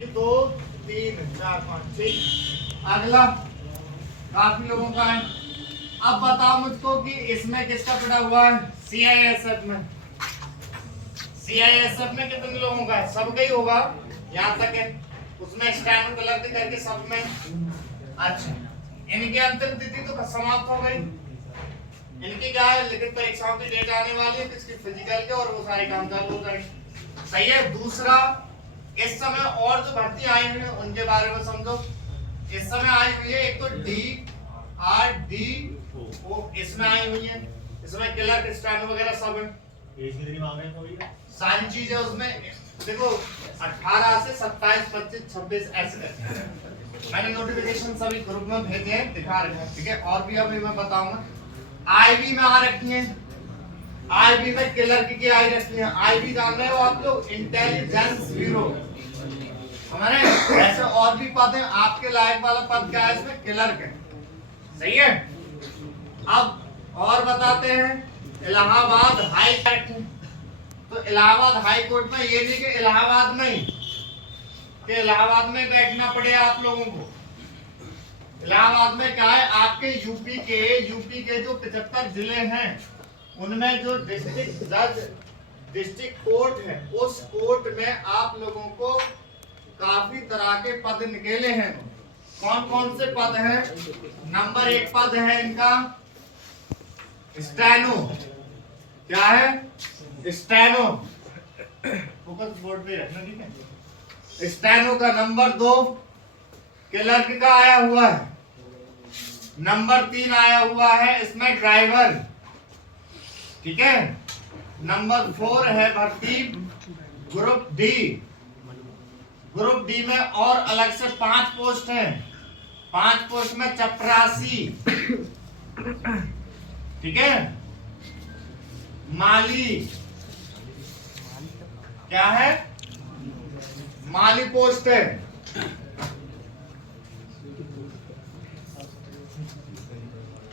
2 3 4 5 6 अगला काफी लोगों का है। अब बताओ मुझको कि इसमें किसका पड़ा हुआ है? सीआईएसएफ में। सीआईएसएफ में कितने लोगों का है? सबका ही होगा, यहाँ तक है। उसमें स्टैनो कलर के करके सब में। अच्छा, इनकी अंतिम तिथि तो समाप्त हो गई। इनकी क्या है? लिखित परीक्षाओं की डेट आने वाली है, इसकी फिजिकल के, और वो सारे काम चालू हो जाएंगे। सही है। दूसरा, इस समय और जो भर्ती आई हुई है उनके बारे में समझो। इस समय आई हुई है एक तो DRDO, इसमें आई हुई है। इसमें क्लर्क, स्टैनो वगैरह सब है। एज कितनी मांग रहे हैं कोई? सारी चीजें उसमें देखो 18 से 27, 25, 26 ऐसे मैंने नोटिफिकेशन सभी ग्रुप में भेजे हैं, दिखा रहे हैं। ठीक है, और भी अभी मैं बताऊंगा। आईबी में आ रखी है, आईबी में क्लर्क की आई रखी है। आईबी जान रहे हो आप लोग? Intelligence bureau. हमारे ऐसे और भी पद हैं, आपके लायक वाला पद क्या है इसमें? क्लर्क है। सही है। अब और बताते हैं, इलाहाबाद हाई कोर्ट। तो इलाहाबाद हाई कोर्ट में ये नहीं कि इलाहाबाद में कि इलाहाबाद में बैठना पड़े आप लोगों को। इलाहाबाद में क्या है? आपके यूपी के जो 75 जिले हैं उनमें जो डिस्ट्रिक्ट जज, डिस्ट्रिक्ट कोर्ट है, उस कोर्ट में आप लोगों को काफी तरह के पद निकले हैं। कौन कौन से पद हैं? नंबर 1 पद है इनका स्टेनो। क्या है? स्टेनो। फोकस बोर्ड पे रखना, ठीक है। स्टेनो का। नंबर 2 क्लर्क का आया हुआ है। नंबर 3 आया हुआ है इसमें ड्राइवर। ठीक है। नंबर 4 है भर्ती ग्रुप डी। ग्रुप डी में और अलग से 5 पोस्ट हैं। 5 पोस्ट में चपरासी। ठीक है। माली। क्या है? माली पोस्ट है।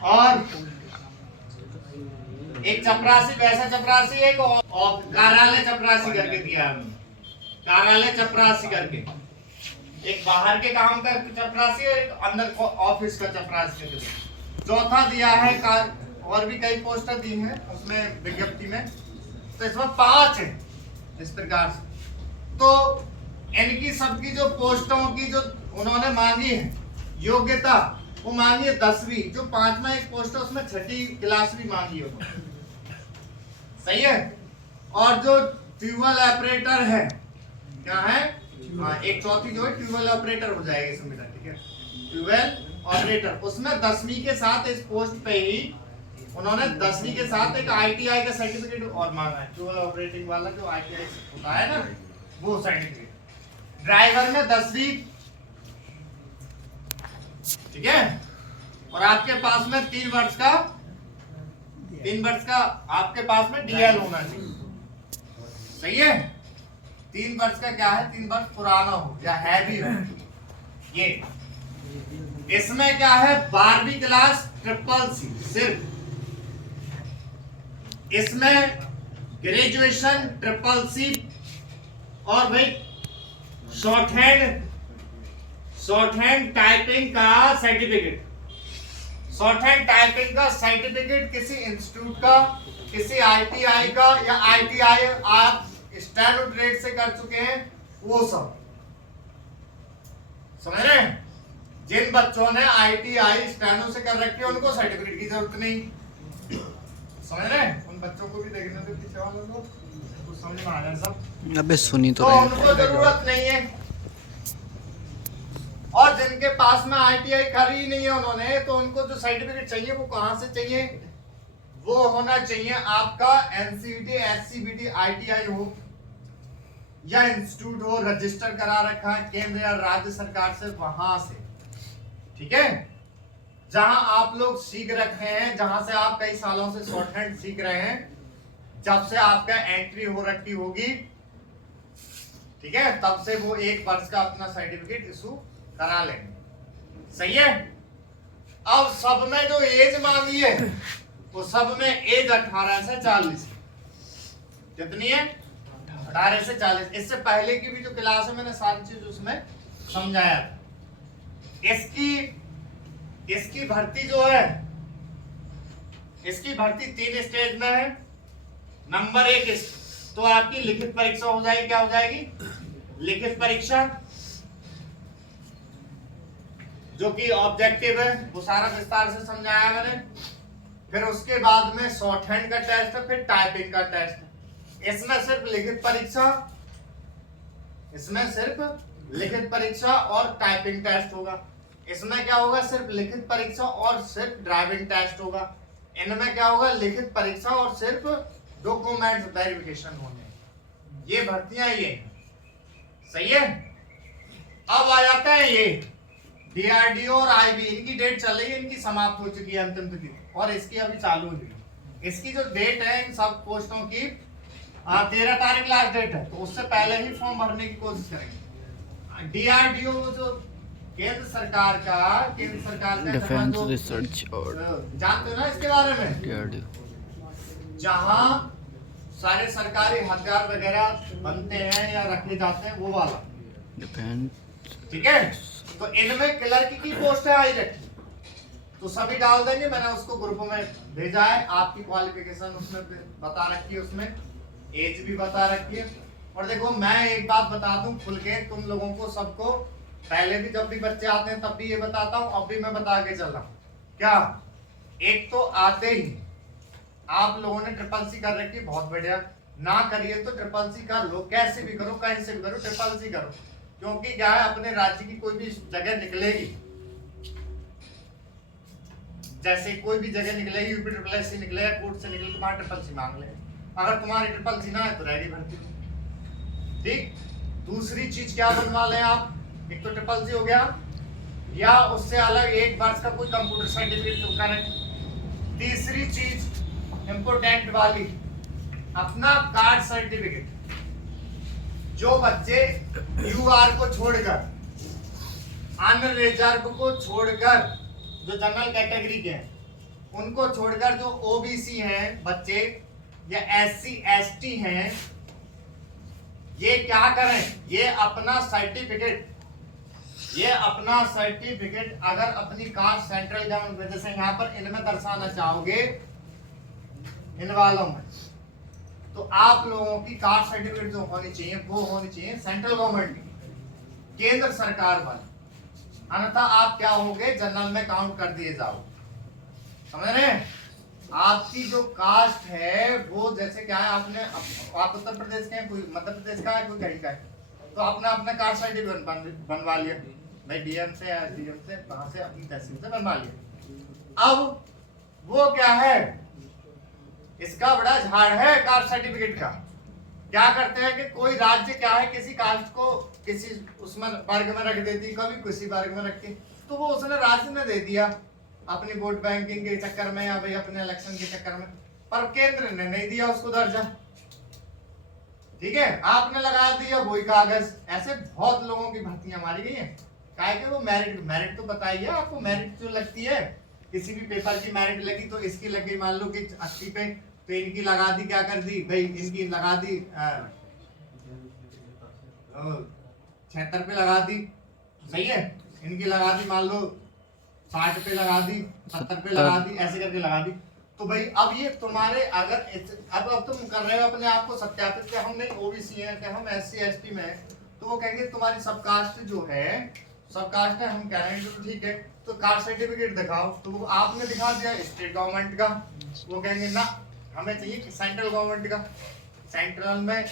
और एक चपरासी, वैसा चपरासी, एक और कार्यालय चपरासी करके दिया हमने। कार्यालय चपरासी करके एक बाहर के काम का चपरासी और एक अंदर ऑफिस का चपरासी करके दिया। चौथा दिया है और भी कई पोस्टर दी हैं उसमें विज्ञप्ति में, तो इसमें 5 है इस प्रकार से। तो इनकी सबकी जो पोस्टों की जो उन्होंने मांगी है योग्यता, वो मांगी है 10वीं। जो 5वां एक पोस्ट है उसमें 6ठी क्लास भी मांगी है उन्होंने। सही है। और जो ट्यूबवेल ऑपरेटर है, क्या है? हाँ, एक चौथी जो है ट्यूबवेल ऑपरेटर हो जाएगी इसमें। ठीक है, ट्यूबवेल ऑपरेटर, उसमें 10वीं के साथ इस पोस्ट पे ही उन्होंने 10वीं के साथ एक ITI का सर्टिफिकेट और मांगा है। ट्यूबवेल ऑपरेटिंग वाला जो ITI होता है ना, वो सर्टिफिकेट। ड्राइवर में 10वीं। ठीक है। और आपके पास में 3 वर्ष का आपके पास में DL होना चाहिए। सही है। 3 वर्ष का क्या है? 3 वर्ष पुराना हो या हैवी हो। ये इसमें क्या है? 12वीं क्लास CCC सिर्फ। इसमें ग्रेजुएशन CCC और भाई शॉर्ट हैंड टाइपिंग का सर्टिफिकेट। शॉर्ट हैंड टाइपिंग का सर्टिफिकेट किसी इंस्टीट्यूट का, किसी ITI का, या ITI आप स्टैनो ट्रेड से कर चुके हैं, वो सब समझ रहे हैं। जिन बच्चों ने ITI स्टैनो से कर रखी है उनको सर्टिफिकेट की जरूरत नहीं। समझ रहे हैं? उन बच्चों को भी देखने दो, पीछे वालों को कुछ समझ में आ रहा है सब। अबे सुनी तो उनको जरूरत नहीं है। और जिनके पास में ITI करी ही नहीं है उन्होंने, तो उनको जो सर्टिफिकेट चाहिए वो कहां से चाहिए? वो होना चाहिए आपका NCVT, SCVT, ITI हो या इंस्टीट्यूट हो, रजिस्टर करा रखा है केंद्र या राज्य सरकार से, वहां से। ठीक है। जहां आप लोग सीख रखे हैं, जहां से आप कई सालों से शॉर्ट हैंड सीख रहे हैं, जब से आपका एंट्री हो रखी होगी, ठीक है, तब से वो 1 वर्ष का अपना सर्टिफिकेट इशू करा लेंगे। सही है। अब सब में जो एज मांगी है वो सब में एज 18 से 40। कितनी है? 18 से 40। इससे पहले की भी जो क्लास है मैंने सारी चीज उसमें समझाया था। इसकी भर्ती जो है, इसकी भर्ती 3 स्टेज में है। नंबर 1 तो आपकी लिखित परीक्षा हो जाएगी। क्या हो जाएगी? लिखित परीक्षा, जो कि ऑब्जेक्टिव है, वो सारा विस्तार से समझाया मैंने। फिर उसके बाद में शॉर्ट हैंड का टेस्ट है, फिर टाइपिंग का टेस्ट है। इसमें सिर्फ लिखित परीक्षा, इसमें सिर्फ लिखित परीक्षा और टाइपिंग टेस्ट होगा। इसमें क्या होगा? सिर्फ लिखित परीक्षा और सिर्फ ड्राइविंग टेस्ट होगा। इनमें क्या होगा? लिखित परीक्षा और सिर्फ डॉक्यूमेंट वेरिफिकेशन होने। ये भर्तियां ये सही है। अब आ जाता है ये डीआरडीओ और आईबी, इनकी डेट चल रही है, इनकी समाप्त हो चुकी है अंतिम तिथि, और इसकी अभी चालू हुई। इसकी जो डेट है इन सब पोस्टों की 13 तारीख लास्ट डेट है, तो उससे पहले ही फॉर्म भरने की कोशिश करेंगे। डीआरडीओ जो केंद्र सरकार का डिफेंस रिसर्च और जानते हो ना इसके बारे में, डीआरडीओ, जहां सारे सरकारी हथियार वगैरह बनते हैं या रखे जाते हैं, वो वाला डिफेंस। ठीक है। तो इनमें क्लर्क की पोस्ट है आई रखी, तो सभी डाल देंगे। मैंने उसको ग्रुप में भेजा है। आपकी क्वालिफिकेशन उसमें बता रखी है, उसमें एज भी बता रखी है। और देखो मैं एक बात बता दूं खुल के तुम लोगों को सबको, पहले भी जब भी बच्चे आते हैं तब भी ये बताता हूं, अब भी मैं बता के चल रहा हूं। क्या? एक तो आते ही आप लोगों ने ट्रिपल सी कर रखी, बहुत बढ़िया। ना करिए तो ट्रिपल सी कर लो, कैसे भी करो, कहीं से भी करो, ट्रिपल सी करो। क्योंकि क्या है, अपने राज्य की कोई भी जगह निकलेगी, जैसे कोई भी जगह निकलेगी, यूपी ट्रिपल एस सी निकले या कोर्ट से निकले, तुम्हारा ट्रिपल सी मांग ले। अगर तुम्हारी ट्रिपल सी ना है तो रेडी भर्ती। ठीक। दूसरी चीज क्या बनवा लें आप? एक तो ट्रिपल सी हो गया, या उससे अलग 1 वर्ष का कोई कंप्यूटर सर्टिफिकेट तो करें। तीसरी चीज इंपोर्टेंट वाली, अपना कार्ड सर्टिफिकेट। जो बच्चे यूआर को छोड़कर, अनरिजर्व को छोड़कर, जो जनरल कैटेगरी के हैं उनको छोड़कर, जो ओबीसी हैं बच्चे या एससी एसटी हैं, ये क्या करें? ये अपना सर्टिफिकेट अगर अपनी कास्ट सेंट्रल गवर्नमेंट, जैसे यहाँ पर इनमें दर्शाना चाहोगे, इन वालों में, तो आप लोगों की कास्ट सर्टिफिकेट जो होनी चाहिए वो होनी चाहिए सेंट्रल गवर्नमेंट की, केंद्र सरकार वाली। अन्यथा आप क्या होगे? जनरल में काउंट कर दिए जाओ। समझ रहे हैं? आपकी जो कास्ट है वो, जैसे क्या है, आप उत्तर प्रदेश के हैं, कोई मध्य प्रदेश का है, कोई कहीं का है, तो आपने अपना कास्ट सर्टिफिकेट बनवा लिया भाई, डीएम से या एसडीएम से, कहां से, अपनी तहसील से बनवा लिया। अब वो क्या है, इसका बड़ा झाड़ है कास्ट सर्टिफिकेट का। क्या करते हैं कि कोई राज्य क्या है, किसी कास्ट को किसी उसमें वर्ग में रख देती, कभी किसी वर्ग में रख के, तो वो उसने राज्य ने दे दिया अपनी वोट बैंकिंग के चक्कर में या भाई अपने इलेक्शन के चक्कर में, पर केंद्र ने नहीं दिया उसको दर्जा। ठीक है, आपने लगा दिया वही कागज। ऐसे बहुत लोगों की भर्तियां मारी गई हैं। क्या है कि वो मेरिट तो बताइए आपको, मेरिट जो लगती है, किसी भी पेपर की मेरिट लगी तो इसकी लगी मान लो कि 80 पे, तो इनकी लगा दी, क्या कर दी भाई, इनकी लगा दी 76 पे लगा दी, सही है। इनकी लगा दी मान लो 60 पे लगा दी, 70 पे लगा दी, ऐसे करके लगा दी। तो भाई अब ये तुम्हारे, अगर अब तुम कर रहे हो अपने आप को सत्यापित कि हम नहीं ओबीसी हैं, कि हम एससी एसटी में हैं, तो वो कहेंगे तुम्हारी सब कास्ट जो है, सब कास्ट है, हम कह रहे हैं तो ठीक है, तो कास्ट सर्टिफिकेट दिखाओ। तो वो आपने दिखा दिया स्टेट गवर्नमेंट का, वो कहेंगे ना हमें चाहिए सेंट्रल गवर्नमेंट का। सेंट्रल में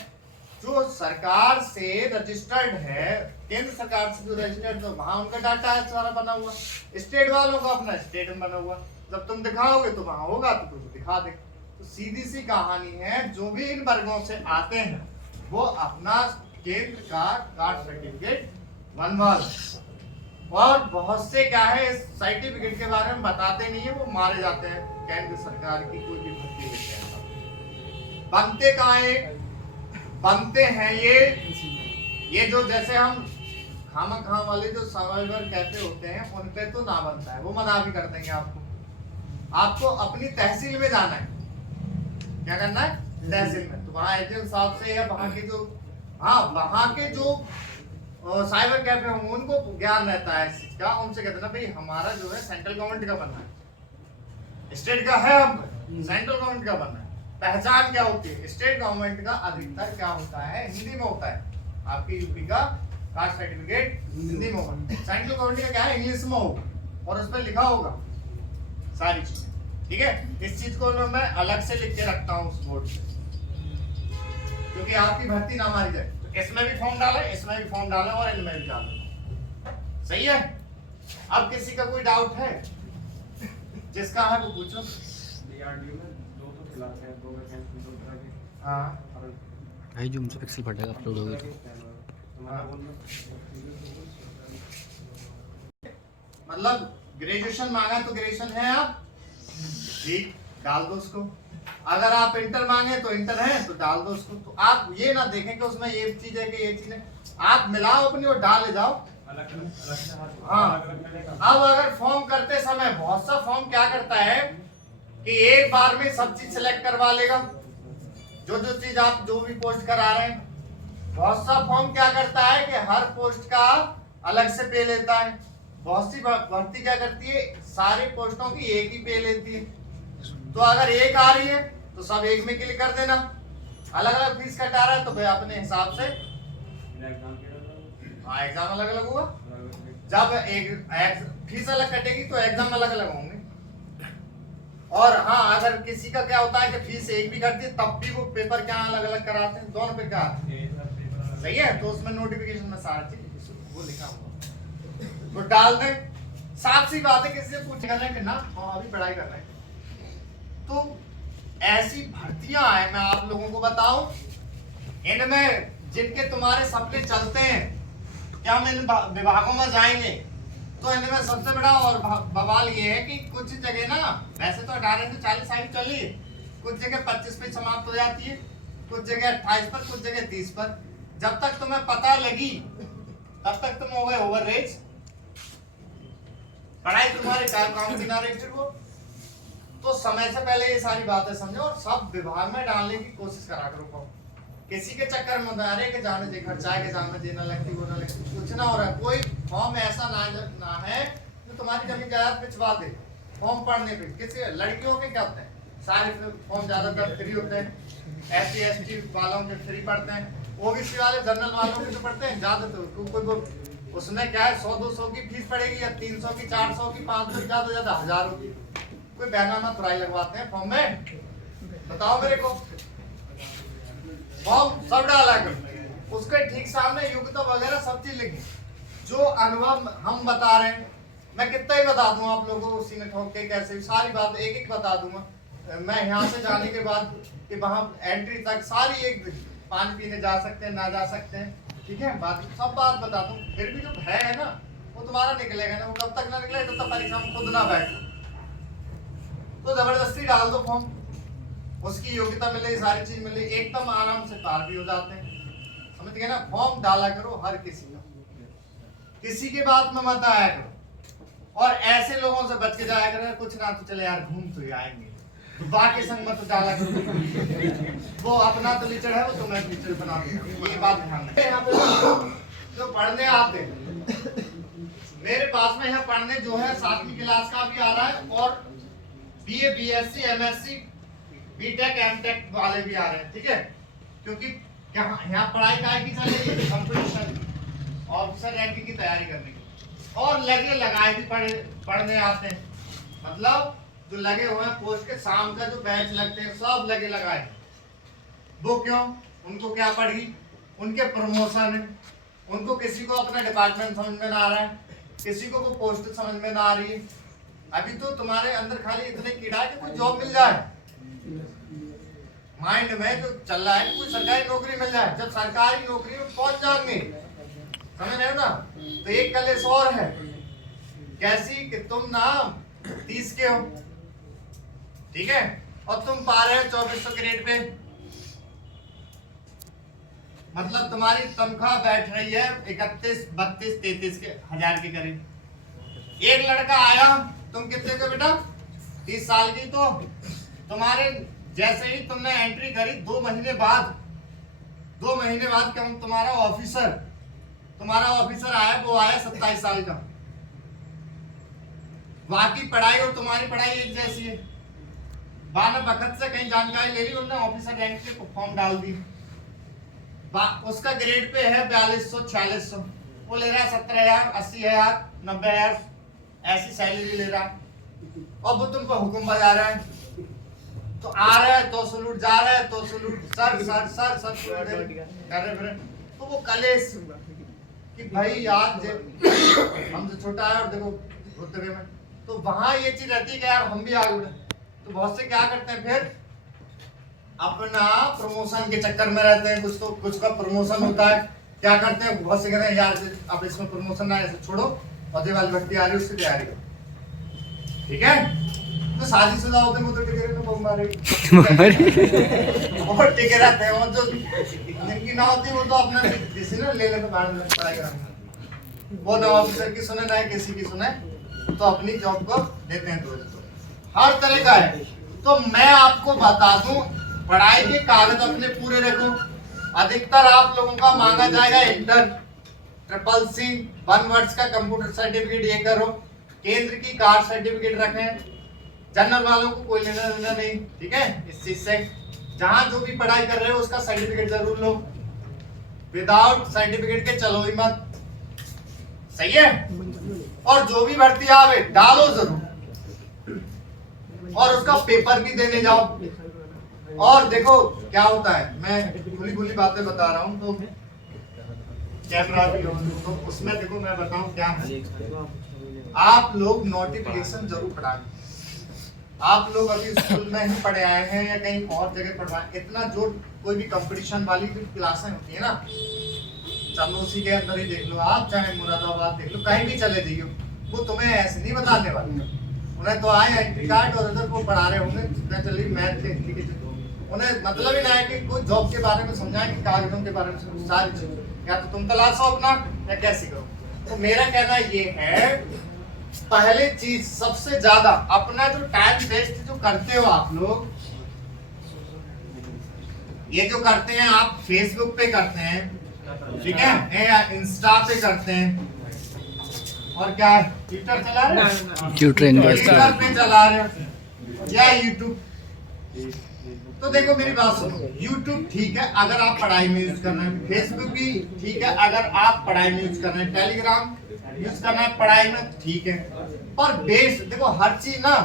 जो सरकार से रजिस्टर्ड है, केंद्र सरकार से जो रजिस्टर्ड, तो वहां उनका डाटा है सारा बना हुआ। स्टेट वालों का अपना स्टेट में बना हुआ, जब तुम दिखाओगे तो वहां होगा तो तुम दिखा दे। तो सीधी सी कहानी है, जो भी इन वर्गों से आते हैं वो अपना केंद्र का कास्ट सर्टिफिकेट बनवा ले। और बहुत से क्या है, इस सर्टिफिकेट के बारे में बताते नहीं है, वो मारे जाते हैं। केंद्र सरकार की कोई भी भर्ती लेते हैं, बनते कहाँ है? बनते हैं ये जो जैसे हम खामा खा वाले जो सर्वाइवर कहते होते हैं, उन पे तो ना बनता है, वो मना भी कर देंगे आपको। आपको अपनी तहसील में जाना है, क्या करना है? तहसील में, तो वहाँ एचएम साहब से या वहाँ के जो हाँ वहाँ के जो साइबर कैफे होंगे उनको ज्ञान रहता है इस चीज का, उनसे कहते हैं ना भाई हमारा जो है सेंट्रल गवर्नमेंट का बनना है, स्टेट का है, हम सेंट्रल गवर्नमेंट का बनना है। पहचान क्या होती है? स्टेट गवर्नमेंट का अधिकतर क्या होता है? हिंदी में होता है। आपकी यूपी का कास्ट सर्टिफिकेट हिंदी में होगा, सेंट्रल गवर्नमेंट का क्या है? इंग्लिश में होगा और उस पर लिखा होगा सारी चीजें। ठीक है, इस चीज को मैं अलग से लिख के रखता हूँ उस बोर्ड पे, क्योंकि आपकी भर्ती ना मारी जाए। तो इसमें भी फॉर्म डालें, इसमें भी फॉर्म डालें और इनमें भी डालें। सही है? अब किसी का कोई डाउट है? जिसका है वो पूछो। डीआरडीओ में 2 तो खिलाते हैं, 2 वैकेंसी 2 तरह की। हाँ भाई जूम से पिक्सल फटेगा अपलोड होगा तो। मतलब ग्रेजुएशन मांगा तो ग्रेजुएशन है आप, ठीक, डाल दो उसको। अगर आप इंटर मांगे तो इंटर है तो डाल दो उसको। तो आप ये ना देखें कि उसमें ये चीज है कि ये चीज है, आप मिलाओ अपनी और डाले जाओ। हाँ, अब अगर फॉर्म करते समय बहुत सा फॉर्म क्या करता है कि एक बार में सब चीज सिलेक्ट करवा लेगा, जो चीज आप जो भी पोस्ट करा रहे हैं। बहुत सा फॉर्म क्या करता है कि हर पोस्ट का अलग से पे लेता है। बहुत सी भर्ती क्या करती है, सारी पोस्टों की एक ही पे लेती है। तो अगर एक आ रही है तो सब एक में क्लिक कर देना, अलग अलग फीस कटा रहा है तो भाई अपने हिसाब से। हाँ, एग्जाम अलग अलग हुआ, जब एक फीस अलग कटेगी तो एग्जाम अलग अलग होंगे। और हाँ, अगर किसी का क्या होता है कि फीस एक भी कटती है तब भी वो पेपर क्या अलग अलग कराते हैं, दोनों पे क्या सही है। तो उसमें नोटिफिकेशन में सारा चीज वो लिखा हुआ तो डाल दें। साफ सी बात है, किसी से पूछ कर रहे हैं कि ना हाँ अभी पढ़ाई कर रहे हैं। तो ऐसी भर्तियां हैं, मैं आप लोगों को बताऊं, इनमें जिनके तुम्हारे सपने चलते हैं कि हम इन विभागों में जाएंगे, तो इनमें सबसे बड़ा और बवाल ये है कि कुछ जगह ना, वैसे तो 18 से 40 साल चली है, कुछ जगह 25 पे समाप्त हो जाती है, कुछ जगह 28 पर, कुछ जगह 30 पर। जब तक तुम्हें पता लगी तब तक तुम हो गए ओवर एज, पढ़ाई तुम्हारे काम की ना रही फिर वो। तो समय से पहले ये सारी बातें समझो और सब विभाग में डालने की कोशिश करा करो। किसी के चक्कर में अरे के जाने दे खर्चा के जाने देना लगती वो ना लगती, कुछ ना हो रहा है। कोई फॉर्म ऐसा ना है जो तुम्हारी जमीन जायदाद पिछवा दे फॉर्म पढ़ने पे। किसी लड़कियों के क्या होते हैं, सारे फॉर्म ज्यादातर फ्री होते हैं, SC ST वालों के फ्री पढ़ते हैं, OBC वाले जनरल वालों के तो पढ़ते हैं ज्यादातर। कोई उसमें क्या है 100-200 की फीस पड़ेगी या 300 की, 400 की, 500 की, ज्यादा ज्यादा 1000 की। कोई बहना तुराई लगवाते हैं फॉर्म में, बताओ मेरे को। फॉर्म सब डाला कर, उसके ठीक सामने योग्यता वगैरह सब चीज लिखी। जो अनुभव हम बता रहे हैं, मैं कितना ही बता दूं आप लोगों को, उसी में ठोक के कैसे सारी बात एक एक बता दूंगा। मैं यहाँ से जाने के बाद कि वहाँ एंट्री तक सारी एक पानी पीने जा सकते हैं ना जा सकते हैं, ठीक है, बात सब बात बता दूं। फिर भी जो है ना वो तुम्हारा निकलेगा ना, वो कब तक ना निकले जब तक परीक्षा में खुद ना बैठो। तो जबरदस्ती डाल दो फॉर्म, उसकी योग्यता मिले, सारी चीज मिले, एकदम आराम से पार भी हो जाते हैं। समझ गए ना? फॉर्म डाला करो हर किसी का, किसी के बात में मत आया करो और ऐसे लोगों से बच के जाया करो। कुछ ना तो चले यार घूम तो ही आएंगे, तो बाकी संग मत डाला करो। वो अपना तो लीचड़ है, वो तुम्हें लीचड़ बना देगा। ये बात ध्यान रखना। यहाँ पे जो पढ़ने आते हैं मेरे पास में, यहाँ पढ़ने जो है 7वीं क्लास का भी आ रहा है और BA BSc MSc BTech MTech वाले भी आ रहे हैं, ठीक है। क्योंकि यहाँ पढ़ाई का की चल रही है, कंपटीशन ऑफिसर रैंकिंग की तैयारी करने की, और लगे लगाए भी पढ़ने आते हैं। मतलब जो लगे हुए हैं पोस्ट के, शाम का जो बैच लगते हैं सब लगे लगाए। वो क्यों? उनको क्या पढ़ी, उनके प्रमोशन है, उनको किसी को अपना डिपार्टमेंट समझ में ना आ रहा है, किसी को वो पोस्ट समझ में ना आ रही है। अभी तो तुम्हारे अंदर खाली इतने कीड़ा है कि कोई जॉब मिल जाए, माइंड में जो चल रहा है कि कोई सरकारी नौकरी मिल जाए। जब सरकारी नौकरी में पहुंच जाएंगे, समझ रहे हो ना, तो एक कलेश और है, कैसी कि तुम ना 30 के हो, ठीक है, और तुम पा रहे हो 2400 ग्रेड पे। मतलब तुम्हारी तनख्वाह बैठ रही है 31, 32, 33 के हजार के करीब। एक लड़का आया, तुम कितने के बेटा 30 साल की, तो तुम्हारे जैसे ही तुमने एंट्री करी 2 महीने बाद 2 महीने बाद क्या तुम्हारा ऑफिसर आया, वो आया 27 साल का। बाकी पढ़ाई और तुम्हारी पढ़ाई एक जैसी है। बाना बखत से कहीं जानकारी ले ली, उन्होंने ऑफिसर रैंक के फॉर्म डाल दी, उसका ग्रेड पे है 4200 4600, वो ले रहा है 70,000 80,000 90,000 ऐसी सैलरी ले रहा है। और वो तुमको हुक्म बजा रहा है, तो आ रहा है तो सलूट, जा रहा है तो salute, sir sir sir sir कर रहे फिर। तो वो कलेश कि भाई यार हमसे छोटा है और देखो होते हुए में, तो वहां ये चीज रहती है कि यार हम भी आगे बढ़े। तो बहुत से क्या करते हैं फिर अपना प्रमोशन के चक्कर में रहते हैं, कुछ का प्रमोशन होता है, क्या करते हैं बहुत से कहते हैं यार अब इसमें प्रमोशन ना ऐसे छोड़ो, पौधे वाली भर्ती आ रही है उसकी तैयारी करो, ठीक है। तो शादीशुदा होते हैं वो तो टिके रहते हैं, बहुत टिके रहते हैं, और जो जिनकी ना होती वो तो अपना डिसीजन ले लेते बाहर में पढ़ाई कराने, वो ना ऑफिसर की सुने ना किसी की सुने, तो अपनी जॉब को देते हैं। तो हर तरह का है। तो मैं आपको बता दूं, पढ़ाई के कागज अपने पूरे रखो। अधिकतर आप लोगों का मांगा जाएगा इंटर, CCC 1 वर्ष का कंप्यूटर सर्टिफिकेट ये करो, केंद्र की कास्ट सर्टिफिकेट रखें। जनरल वालों को कोई लेना देना नहीं, ठीक है। इस चीज से जहां जो भी पढ़ाई कर रहे हो उसका सर्टिफिकेट जरूर लो, विदाउट सर्टिफिकेट के चलो ही मत, सही है। और जो भी भर्ती आवे डालो जरूर, और उसका पेपर भी देने जाओ। और देखो क्या होता है, मैं खुली बातें बता रहा हूँ, तो कैमरा भी हो तो उसमें देखो मैं बताऊं क्या है। आप लोग नोटिफिकेशन जरूर पढ़ाएं। आप लोग अभी स्कूल में ही पढ़े आए हैं या कहीं और जगह पढ़वाएं, इतना जो कोई भी कंपटीशन वाली भी क्लासें होती है ना, चंदोसी के अंदर ही देख लो आप, चाहे मुरादाबाद देख लो, कहीं भी चले जाइए, वो तुम्हें ऐसे नहीं बताने वाले। उन्हें तो आए एंट्री कार्ड और उधर वो पढ़ा रहे होंगे, चलिए मैथ के, उन्हें मतलब ही ना है कि कोई जॉब के बारे में समझाएं, कि कागजों के बारे में सारी चीजें, या तो तुम तलाशो अपना या कैसे करो। तो मेरा कहना ये है, पहले चीज सबसे ज्यादा अपना जो टाइम वेस्ट जो करते हो आप लोग, ये जो करते हैं आप फेसबुक पे करते हैं, ठीक है, या इंस्टा पे करते हैं, और क्या ट्विटर चला रहे हैं, ट्विटर पे चला रहे हो, या यूट्यूब। तो देखो मेरी बात सुनो, यूट्यूब ठीक है अगर आप पढ़ाई में यूज कर रहे हैं, फेसबुक भी ठीक है अगर आप पढ़ाई में यूज कर रहे हैं, टेलीग्राम यूज करना है पढ़ाई में, ठीक है। पर बेस देखो, हर चीज ना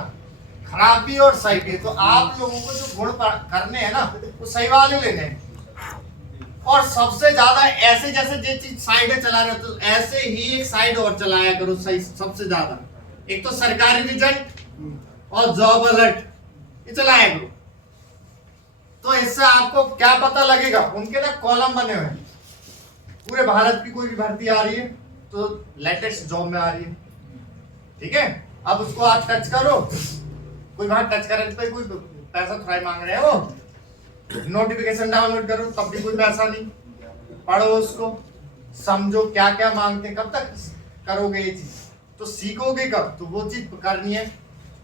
खराब भी और सही भी, तो आप लोगों को जो गुण करने हैं ना वो सही वाले लेने हैं। और सबसे ज्यादा ऐसे जैसे जो चीज साइड चला रहे हो, तो ऐसे ही एक साइड और चलाया करो सही, सबसे ज्यादा। एक तो सरकारी रिजल्ट और जॉब अलर्ट ये चलाया करो, तो इससे आपको क्या पता लगेगा, उनके ना कॉलम बने हुए हैं, पूरे भारत की कोई भी भर्ती आ रही है तो लेटेस्ट जॉब में आ रही है, ठीक है। अब उसको आप टच करो, कोई वहां टच करे तो कोई पैसा थोड़ा मांग रहे हैं वो, नोटिफिकेशन डाउनलोड करो तब भी कोई पैसा नहीं, पढ़ो उसको, समझो क्या क्या मांगते हैं, कब तक करोगे ये चीज, तो सीखोगे कब, तो वो चीज करनी है।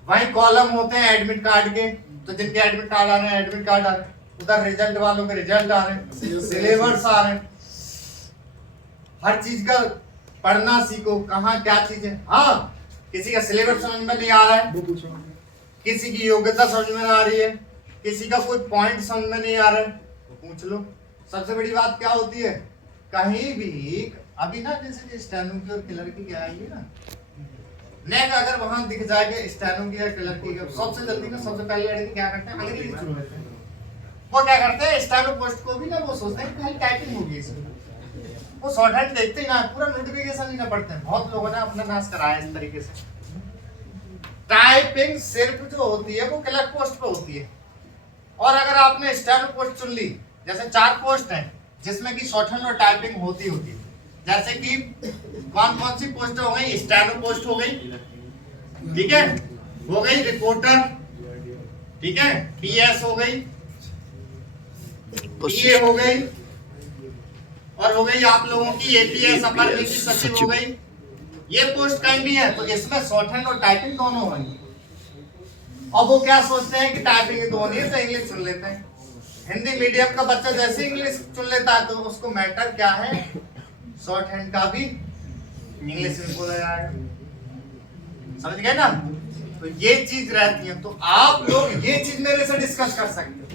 वहीं कॉलम होते हैं एडमिट कार्ड के, तो जिनके एडमिट कार्ड आ रहे हैं एडमिट कार्ड आ रहे हैं, उधर रिजल्ट वालों के रिजल्ट आ रहे हैं, सिलेबस आ रहे हैं। हर चीज का पढ़ना सीखो, कहाँ क्या चीज है। हाँ, किसी का सिलेबस समझ में नहीं आ रहा है, किसी की योग्यता समझ में आ रही है, किसी का कोई पॉइंट समझ में नहीं आ रहा है, पूछ लो। सबसे बड़ी बात क्या होती है, कहीं भी अभी ना जैसे स्टेनो की और क्लर्क की क्या आई है ना, नेक अगर वहां दिख जाएगा स्टेनो की या क्लर्क की, सबसे जल्दी ना सबसे पहले लड़के क्या करते हैं, अंग्रेजी चुन लेते हैं। वो क्या करते हैं, स्टेनो पोस्ट को भी ना वो सोचते हैं खाली टाइपिंग होगी इसमें, वो शॉर्ट हैंड देखते ही ना, पूरा नोटिफिकेशन ही ना पढ़ते हैं। बहुत लोगों ने अपना नाश कराया इस तरीके से। टाइपिंग सिर्फ जो होती है वो क्लर्क पोस्ट पे होती है, और अगर आपने स्टेनो पोस्ट चुन ली, जैसे 4 पोस्ट हैं जिसमें कि शॉर्ट हैंड और टाइपिंग होती है, जैसे कि कौन कौन सी पोस्ट हो गई, स्टेनो पोस्ट हो गई, ठीक है, हो गई रिपोर्टर, ठीक है, पीएस हो गई, पीए हो गई, और हो गई आप लोगों की एपीएस अपर निजी सचिव हो गई। ये पोस्ट कहीं भी है तो इसमें शॉर्ट हैंड और टाइपिंग दोनों होंगी। और वो क्या सोचते हैं कि टाइपिंग तो होनी है तो इंग्लिश सुन लेते हैं, हिंदी मीडियम का बच्चा जैसे इंग्लिश चुन लेता है तो उसको मैटर क्या है, शॉर्ट हैंड का भी इंग्लिश में बोला जाएगा। समझ गए ना? तो ये चीज रहती है, तो आप लोग ये चीज मेरे से डिस्कस कर सकते हो।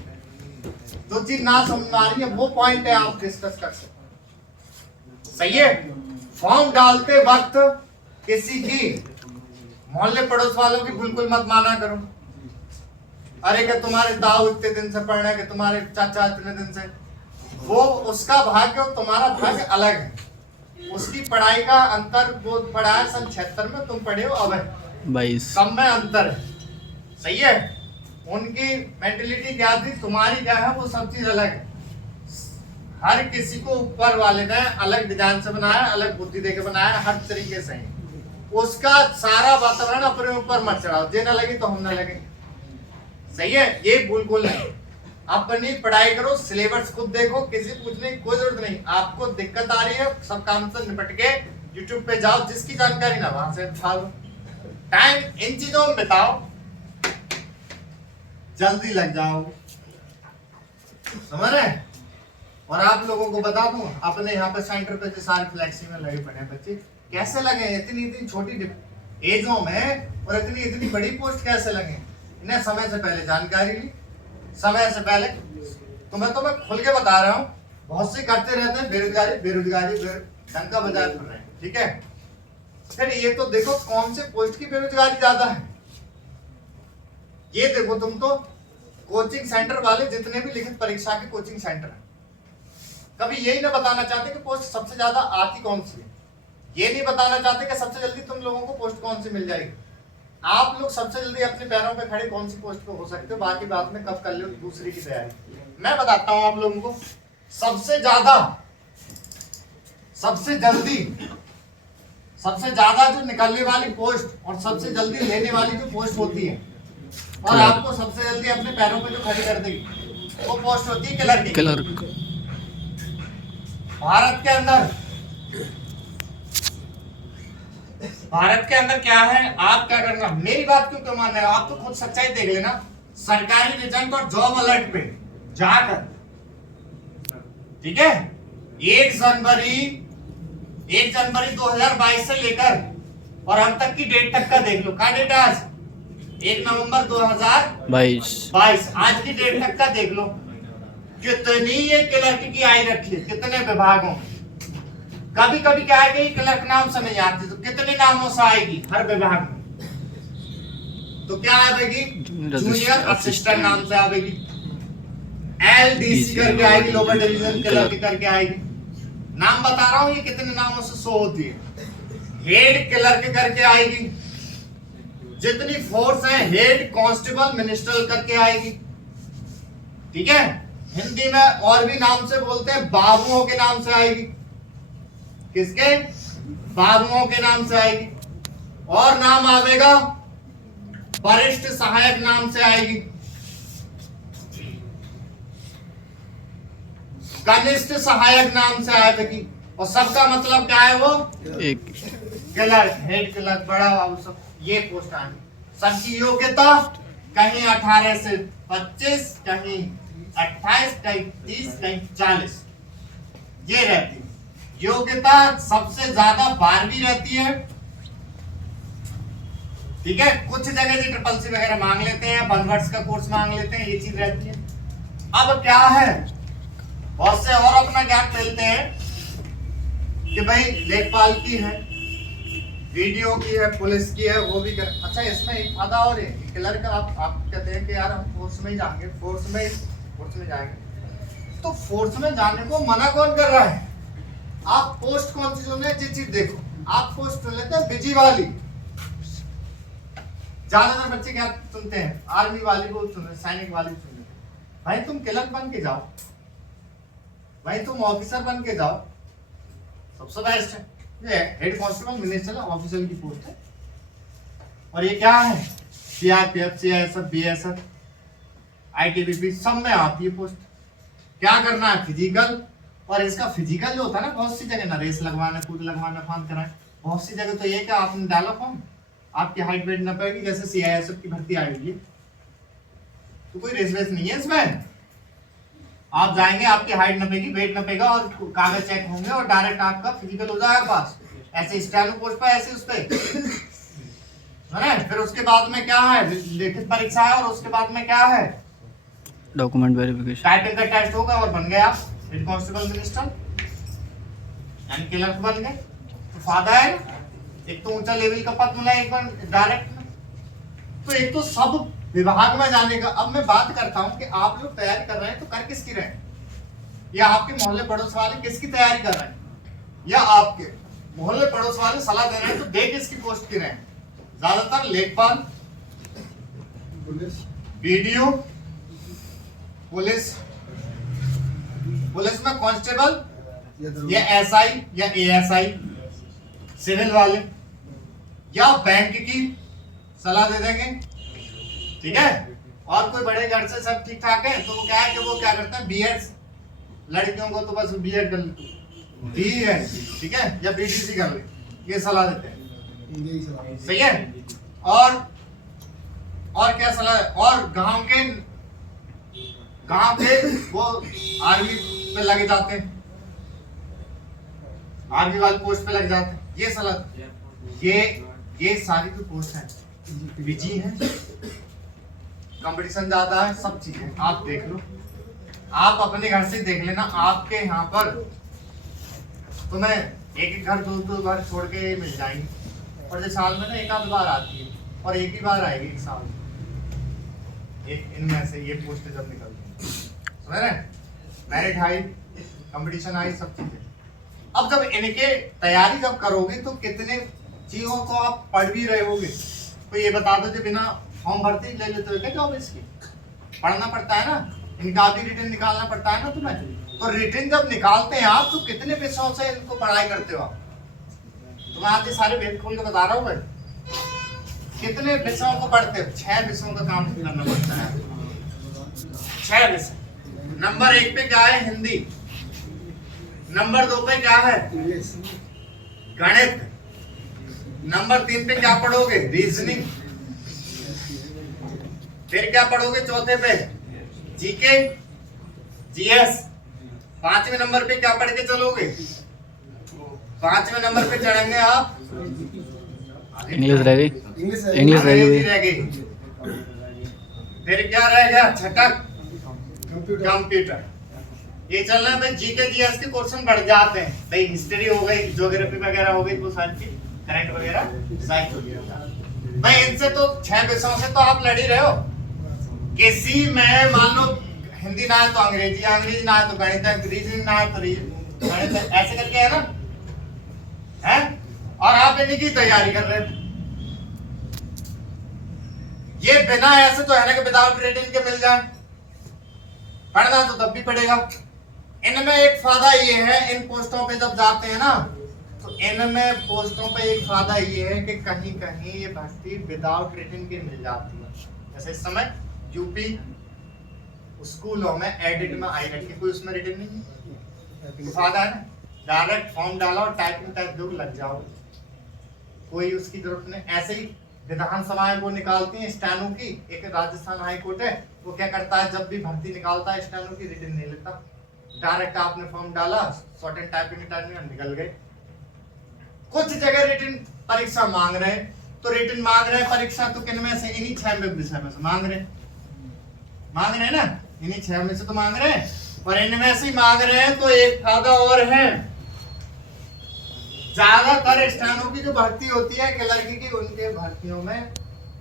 जो चीज ना समझ आ रही है वो पॉइंट है, आप डिस्कस कर सकते हो। सही है? फॉर्म डालते वक्त किसी की मोहल्ले पड़ोस वालों की बिल्कुल मत माना करो। अरे क्या तुम्हारे दाऊ इतने दिन से पढ़ रहे हैं, कि तुम्हारे चाचा इतने दिन से, वो उसका भाग्य और तुम्हारा भाग्य अलग है। उसकी पढ़ाई का अंतर, वो पढ़ा है सन 76 में, तुम पढ़े हो अब 22। कम में अंतर है। सही है? उनकी मेंटेलिटी क्या थी, तुम्हारी क्या है, वो सब चीज अलग है। हर किसी को ऊपर वाले ने अलग डिजाइन से बनाया, अलग बुद्धि देके बनाया, हर तरीके से। उसका सारा वातावरण अपने ऊपर मत चढ़ाओ, जे न लगे तो हम न लगे। सही है? ये बिल्कुल नहीं। अपनी पढ़ाई करो, सिलेबस खुद देखो, किसी पूछने की कोई जरूरत नहीं। आपको दिक्कत आ रही है, सब काम से निपट के यूट्यूब पे जाओ, जिसकी जानकारी ना वहां से उठा लो। टाइम इन चीजों में बिताओ, जल्दी लग जाओ। समझ रहे? और आप लोगों को बता दूं, अपने यहाँ पे सेंटर पे जो सारे फ्लैक्सी में लगे पड़े हैं बच्चे, कैसे लगे इतनी छोटी एजों में, और इतनी बड़ी पोस्ट कैसे लगे? इन्हें समय से पहले जानकारी ली, समय से पहले। तो मैं खुल के बता रहा हूँ, बहुत से करते रहते हैं बेरोजगारी डंका बजाए फिर रहे हैं। ठीक है? फिर ये तो देखो कौन से पोस्ट की बेरोजगारी ज्यादा है। ये देखो, तुम तो कोचिंग सेंटर वाले जितने भी लिखित परीक्षा के कोचिंग सेंटर हैं, कभी यही ना बताना चाहते कि पोस्ट सबसे ज्यादा आती कौन सी है। ये नहीं बताना चाहते कि सबसे जल्दी तुम लोगों को पोस्ट कौन सी मिल जाएगी। आप लोग सबसे जल्दी अपने पैरों पे खड़े कौन सी पोस्ट पे हो सकते हो, बाकी बात में कब कर लो दूसरी की तैयारी। मैं बताता हूं आप लोगों को, सबसे ज्यादा जो निकलने वाली पोस्ट और सबसे जल्दी लेने वाली जो पोस्ट होती है, और आपको सबसे जल्दी अपने पैरों पे जो खड़ी कर देगी, वो पोस्ट होती है क्लर्क। भारत के अंदर क्या है, आप क्या करना, मेरी बात क्यों मान रहे हो, आप तो खुद सच्चाई देख लेना। सरकारी रिजल्ट और जॉब अलर्ट पे जाकर, ठीक है, 1 जनवरी 2022 से लेकर और अब तक की डेट तक का देख लो। क्या डेट है आज? 1 नवंबर 2022। आज की डेट तक का देख लो, कितनी ये क्लर्क की आई रखी है, कितने विभागों में। कभी कभी क्या है कि क्लर्क नाम से नहीं आती, तो कितने नामों से आएगी हर विभाग में। तो क्या आएगी? जूनियर असिस्टेंट नाम से आएगी, LDC करके आएगी, लोअर डिवीजन क्लर्क करके आएगी। नाम बता रहा हूं, ये कितने नामों से शो होती है। हेड क्लर्क करके आएगी, जितनी फोर्स है, हेड कांस्टेबल मिनिस्टर करके आएगी। ठीक है? हिंदी में और भी नाम से बोलते हैं, बाबुओं के नाम से आएगी। किसके? बाबुओं के नाम से आएगी। और नाम आवेगा वरिष्ठ सहायक नाम से आएगी, कनिष्ठ सहायक नाम से आएगी। और सबका मतलब क्या है? वो एक क्लर्क, हेड क्लर्क, बड़ा बाबू, सब ये पोस्ट आएगी। सबकी योग्यता कहीं 18 से 25, कहीं 28, कहीं 30, कहीं 40, ये रहती है। योग्यता सबसे ज्यादा 12वीं रहती है। ठीक है? कुछ जगह जी SSC वगैरह मांग लेते हैं, 1 वर्ष का कोर्स मांग लेते हैं, ये चीज रहती है। अब क्या है, बहुत से और अपना ज्ञान मिलते हैं कि भाई लेखपाल की है, वीडियो की है, पुलिस की है, वो भी कर। अच्छा, इसमें एक फायदा और है, क्लर्क आप कहते हैं कि यार हम फोर्स में ही जाएंगे, फोर्स में जाएंगे, तो फोर्स में जाने को मना कौन कर रहा है? आप पोस्ट कौन सी चुन रहे हैं, चीज देखो। आप पोस्ट चुन लेते हैं बिजी वाली, ज्यादातर बच्चे क्या चुनते हैं, आर्मी वाली को चुन रहे, सैनिक वाली चुन रहे। भाई तुम क्लर्क बन के जाओ, भाई तुम ऑफिसर बन के जाओ, सबसे बेस्ट है। ये हेड कांस्टेबल मिनिस्टर ऑफिसर की पोस्ट है। और ये क्या है? CRPF, CISF, BSF, ITBP, सब में आती है पोस्ट। क्या करना है? फिजिकल। और इसका फिजिकल जो होता है ना, बहुत सी जगह ना रेस लगवाना, कूद लगवाना, फान कराए, बहुत सी जगह तो ये क्या आपने डाला फॉर्म, आपकी हाइट वेट न पाएगी, जैसे CISF की भर्ती आई हुई है, तो कोई रेस वेस नहीं है इसमें। आप जाएंगे, आपकी हाइट नपेगी, वेट नपेगा और कागज चेक होंगे और डायरेक्ट आपका फिजिकल हो जाएगा पास। ऐसे स्टेनो पोस्ट पे, ऐसे उस पे है ना। फिर उसके बाद में क्या है, लिखित परीक्षा है, और उसके बाद में क्या है, डॉक्यूमेंट वेरिफिकेशन। टाइपिंग का टेस्ट होगा और बन गए आप head constable minister and clerk बन गए। तो फायदा है, एक तो ऊंचा लेवल का पद मिला एक बार डायरेक्ट में। तो एक तो सब विभाग में जाने का। अब मैं बात करता हूं कि आप लोग तैयारी कर रहे हैं तो कर किसकी रहे हैं, या आपके मोहल्ले पड़ोस वाले किसकी तैयारी कर रहे हैं, या आपके मोहल्ले पड़ोस वाले सलाह दे रहे हैं तो दे किसकी पोस्ट की रहे हैं। ज्यादातर लेखपाल, बीडीओ, पुलिस में कांस्टेबल या एसआई या एएसआई, सिविल वाले या बैंक की सलाह दे देंगे, ठीक है। और कोई बड़े घर से सब ठीक ठाक है तो वो क्या है कि वो क्या करते हैं, बीएड, लड़कियों को तो बस बीएड कर बीएड, ठीक है, या बीडीसी कर ले, ये सलाह देते हैं, सही है। और क्या सलाह है, और गांव के वो आर्मी पे लगे जाते हैं, आर्मी वाले पोस्ट पे लग जाते हैं, ये सलाह। ये सारी जो पोस्ट है बिजी है, कंपटीशन ज्यादा है, सब चीजें आप देख लो, आप अपने घर से देख लेना। आपके यहाँ पर तुम्हें एक घर दो घर छोड़ के मिल जाएंगे, और जो साल में ना एक आध बार आती है, और एक ही बार आएगी एक साल में, एक इनमें से ये पोस्ट जब निकलती है, समझ रहे, मेरिट हाई, कंपटीशन हाई, सब चीजें। अब जब इनके तैयारी जब करोगे तो कितने चीजों को आप पढ़ भी रहे होगे, तो ये बता दो जो बिना फॉर्म भरती ले लेते हो क्या जॉब इसकी, पढ़ना पड़ता है ना, इनका भी रिटर्न निकालना पड़ता है ना तुम्हें। तो रिटर्न जब निकालते हैं आप तो कितने विषयों से इनको पढ़ाई करते हो आप, तो मैं आज ये सारे भेद खोल के बता रहा हूँ भाई, कितने विषयों को पढ़ते हो, 6 विषयों का काम करना पड़ता है, 6 विषय। नंबर 1 पे क्या है, हिंदी। नंबर 2 पे क्या है, गणित। नंबर 3 पे क्या पढ़ोगे, रीजनिंग। फिर क्या पढ़ोगे चौथे पे, जीके, जीएस। 5वें नंबर पे क्या पढ़ के चलोगे, 5वें नंबर पे चढ़ेंगे आप, इंग्लिश रह गई, इंग्लिश रह गई। फिर क्या रह गया, छठा कंप्यूटर। ये चल रहा है भाई, जीके जीएस के क्वेश्चन बढ़ जाते हैं भाई, हिस्ट्री हो गई, ज्योग्राफी वगैरह हो गई, वो सारी चीज करंट वगैरह साइंस भाई, इनसे तो 6 विषयों से तो आप लड़ ही रहे हो। किसी में मान लो हिंदी ना है तो अंग्रेजी, अंग्रेजी ना है तो गणित, रीजनिंग ना है तो गणित, ऐसे करके है ना, है। और आप इन्हीं की तैयारी कर रहे हो। ये बिना ऐसे तो है ना कि विदाउट रेटिंग के मिल जाए, पढ़ना तो तब भी पड़ेगा। इनमें एक फायदा ये है, इन पोस्टों पे जब जाते हैं ना, तो इनमें पोस्टों पे एक फायदा ये है कि कहीं कहीं ये भर्ती विदाउट रिटन के मिल जाती है। जैसे इस समय यूपी स्कूलों में एडिट में आई रखी, कोई उसमें रिटन नहीं है, तो फायदा है ना, डायरेक्ट फॉर्म डालो और टाइपिंग टाइप दो, लग जाओ, कोई उसकी जरूरत नहीं। ऐसे ही विधानसभाएं वो निकालती हैं स्टेनो की, एक राजस्थान हाई कोर्ट है, वो क्या करता है जब भी भर्ती निकालता है स्टेनो की, रिटन नहीं लेता, डायरेक्ट आपने फॉर्म डाला, शॉर्ट एंड टाइपिंग टाइपिंग निकल गए। कुछ जगह रिटन परीक्षा मांग रहे हैं, तो रिटन मांग रहे हैं परीक्षा तो किन में से, इन्हीं 6 विषय में से मांग रहे हैं ना, इन्हीं 6 में से तो मांग रहे हैं, और इनमें से मांग रहे हैं। तो एक फायदा और है, ज्यादातर स्टेनो की जो भर्ती होती है क्लर्क की, उनके भर्तियों में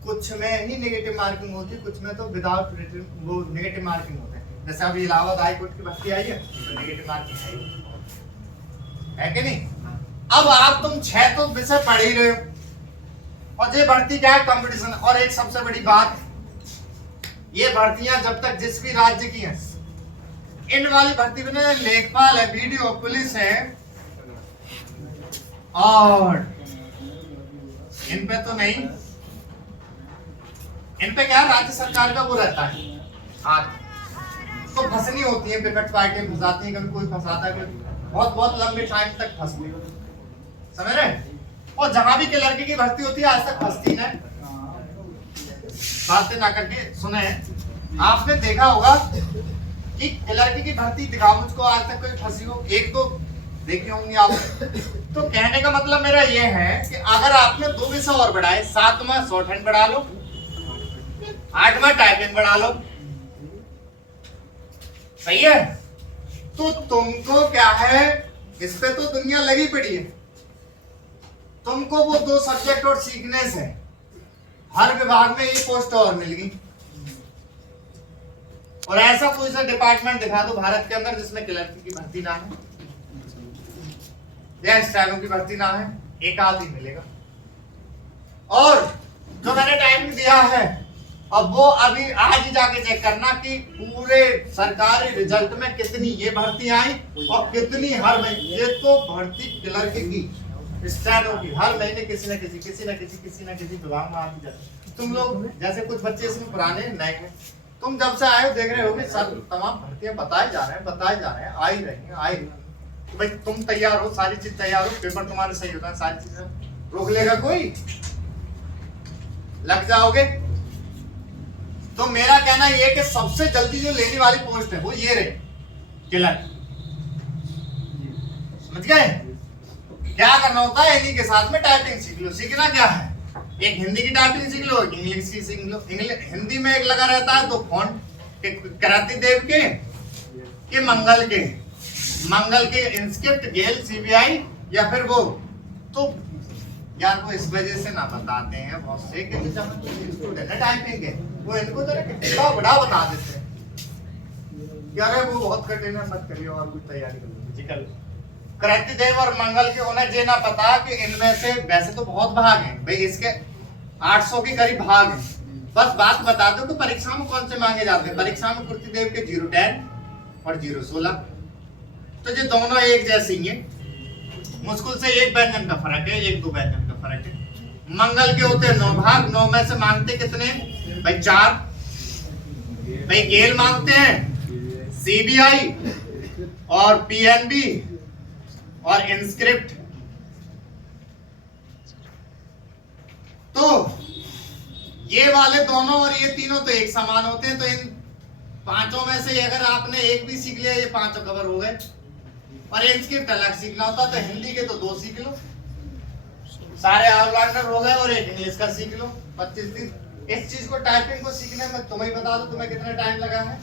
कुछ में ही नेगेटिव मार्किंग होती है, कुछ में तो विदाउट रिटन वो नेगेटिव मार्किंग होते हैं। जैसे अभी इलाहाबाद हाई कोर्ट की भर्ती आई है तो नेगेटिव मार्किंग है कि नहीं। अब आप तुम 6 तो विषय पढ़ ही रहे हो, और ये भर्ती क्या है, कंपटीशन। और एक सबसे बड़ी बात, ये भर्तियां जब तक जिस भी राज्य की हैं, इन वाली भर्ती में लेखपाल है, बीडीओ, पुलिस है, और इन पे तो नहीं, इन पे क्या राज्य सरकार का वो रहता है हाथ, तो फंसनी होती है, विपक्ष पार्टी फंसाती है, कभी कोई फंसाता है, बहुत बहुत लंबे टाइम तक फंसती है, समझ रहे। और जहां भी के लड़के की भर्ती होती है आज तक फंसती ना, बातें ना करके सुने। आपने देखा होगा कि क्लर्क की भर्ती दिखाओ मुझको आज तक कोई फंसी हो, एक तो देखी होंगी आप। तो कहने का मतलब मेरा ये है कि अगर आपने 2 विषय और बढ़ाए, 7वां शॉर्ट हैंड बढ़ा लो, 8वां टाइपिंग बढ़ा लो, सही है, तो तुमको क्या है, इस पे तो दुनिया लगी पड़ी है। तुमको वो 2 सब्जेक्ट और सीखने से हर विभाग में एक पोस्ट और मिल गई। और ऐसा कोई सा डिपार्टमेंट दिखा दो भारत के अंदर जिसमें क्लर्क की भर्ती ना है या स्टाइलों की भर्ती ना है, एक आदमी मिलेगा। और जो मैंने टाइम दिया है, अब वो अभी आज ही जाके चेक करना कि पूरे सरकारी रिजल्ट में कितनी ये भर्ती आई और कितनी हर महीने। ये तो भर्ती क्लर्क की स्टैंडो की हर महीने किसी न किसी विभाग में आती जाती। तुम लोग जैसे कुछ बच्चे इसमें पुराने नए हैं, तुम जब से आए हो देख रहे हो सब तमाम भर्तियां बताए जा रहे हैं, आ ही रही हैं। तो भाई तुम तैयार हो, सारी चीज तैयार हो, पेपर तुम्हारे सही होता है, सारी चीजें रोक लेगा कोई? लग जाओगे। तो मेरा कहना ये है कि सबसे जल्दी जो लेने वाली पोस्ट है वो ये रहे, क्लर्क। समझ गए? क्या करना होता है, इन्हीं के साथ में टाइपिंग सीख लो। सीखना क्या है, एक हिंदी की टाइपिंग सीख लो, एक इंग्लिश की सीख लो। हिंदी में एक लगा रहता है तो फॉन्ट कराती देव के मंगल के इंस्क्रिप्ट गेल सीबीआई या फिर वो। तो यार वो इस वजह से ना बताते हैं बहुत से कि जो स्टूडेंट है टाइपिंग के, वो इनको जरा कितना बड़ा बता देते हैं कि अरे वो बहुत कठिन है, मत करिए और कुछ तैयारी करो। क्रांति देव और मंगल के उन्हें ये ना पता कि इनमें से वैसे तो बहुत भाग हैं भाई, इसके 800 के करीब भाग हैं। बस बात बता दो कि परीक्षा में कौन से मांगे जाते हैं। परीक्षा में कीर्ति देव के 010 और 016, तो ये दोनों एक जैसे ही हैं। मुश्किल से एक व्यंजन का फर्क है, 1-2 व्यंजन का फर्क है। मंगल के होते हैं 9 भाग, 9 में से मांगते कितने भाई? 4 भाई। गेल मांगते हैं सीबीआई और पीएनबी और इंस्क्रिप्ट। तो ये वाले दोनों और ये तीनों तो एक समान होते हैं। तो इन 5 में से अगर आपने एक भी सीख लिया, ये 5 कवर हो गए। और इंस्क्रिप्ट अलग सीखना होता तो हिंदी के तो 2 सीख लो, सारे ऑलराउंडर हो गए। और एक इंग्लिश का सीख लो, 25 दिन। इस चीज को टाइपिंग को सीखने में तुम्हें बता दो तुम्हें कितना टाइम लगा है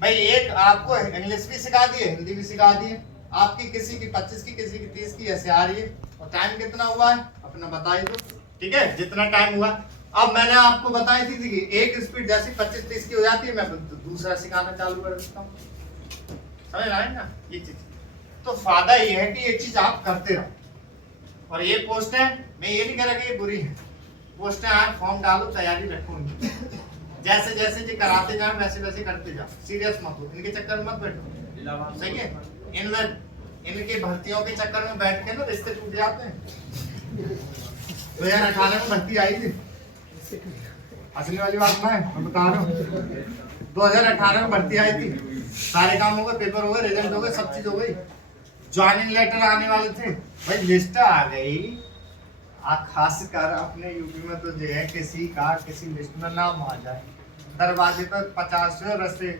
भाई। एक आपको इंग्लिश भी सिखा दिए, हिंदी भी सिखा दिए। आपकी किसी की 25 की, किसी की 30 की ऐसे आ रही है। और टाइम कितना हुआ है अपना बताइए दो, ठीक है, जितना टाइम हुआ। अब मैंने आपको बताई थी कि एक स्पीड जैसे 25-30 की हो जाती है, मैं दूसरा सिखाना चालू कर देता हूँ। समझ आए ना ये चीज? तो फायदा ये है कि ये चीज आप करते रहो। और ये पोस्टें, मैं ये नहीं कह रहा कि ये बुरी है, पोस्टें आए, फॉर्म डालो, तैयारी रखो। जैसे जैसे ये कराते जाओ वैसे वैसे करते जाओ, सीरियस मत हो, इनके चक्कर में मत बैठो, सही है? इनके भर्तियों के चक्कर में बैठ के ना रिश्ते टूट जाते हैं। 2018 में भर्ती आई थी, असली वाली बात मैं बता रहा हूँ। 2018 में भर्ती आई थी, सारे काम हो गए, पेपर हो गए, रिजल्ट हो गए, सब चीज हो गई। ज्वाइनिंग लेटर आने वाले थे भाई, लिस्ट आ गई। खासकर अपने यूपी में तो जो है किसी लिस्ट में नाम आ जाए, दरवाजे पर 50 रिश्ते,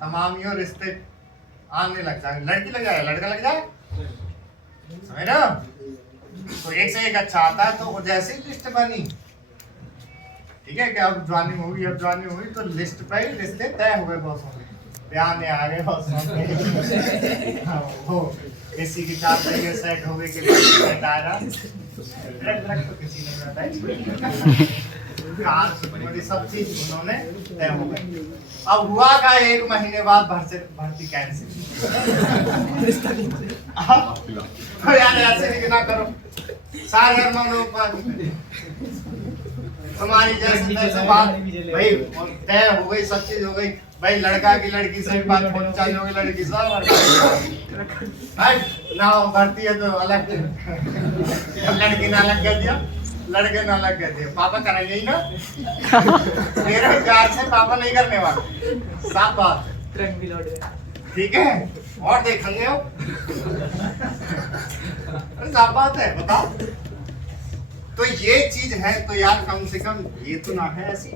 तमामियों रिश्ते आने लग जाए। लड़की लग जाए, लड़का लग जाए, समझ रहे हो? तो एक से एक अच्छा आता है। तो जैसे ही लिस्ट बनी, ठीक है, कि अब ज्वाइनिंग होगी, तो लिस्ट पे ही रिश्ते तय हुए बहुत सारे, बयान आ गए बहुत सारे। हो किसी की 4 तरीके सेट हो गए, सेट आ रहा तो किसी ने बताया कार बड़ी सब चीज उन्होंने तय हो गई। अब हुआ का 1 महीने बाद भर्ती कैंसिल। तो यार ऐसे भी ना करो, सारे तुम्हारी जैसे बात भाई तय हो गई, सब चीज हो गई भाई। लड़का की लड़की से बात होनी चाहिए होगी, लड़की भाई ना भर्ती है तो अलग, लड़की ना अलग कर दिया, लड़के ना अलग कर दिया। पापा कराइए ही ना, मेरे विचार से पापा नहीं करने वाले, साफ बात, ठीक है? और देखेंगे हो, साफ बात है, बताओ। तो ये चीज है, तो यार कम से कम ये तो ना है ऐसी।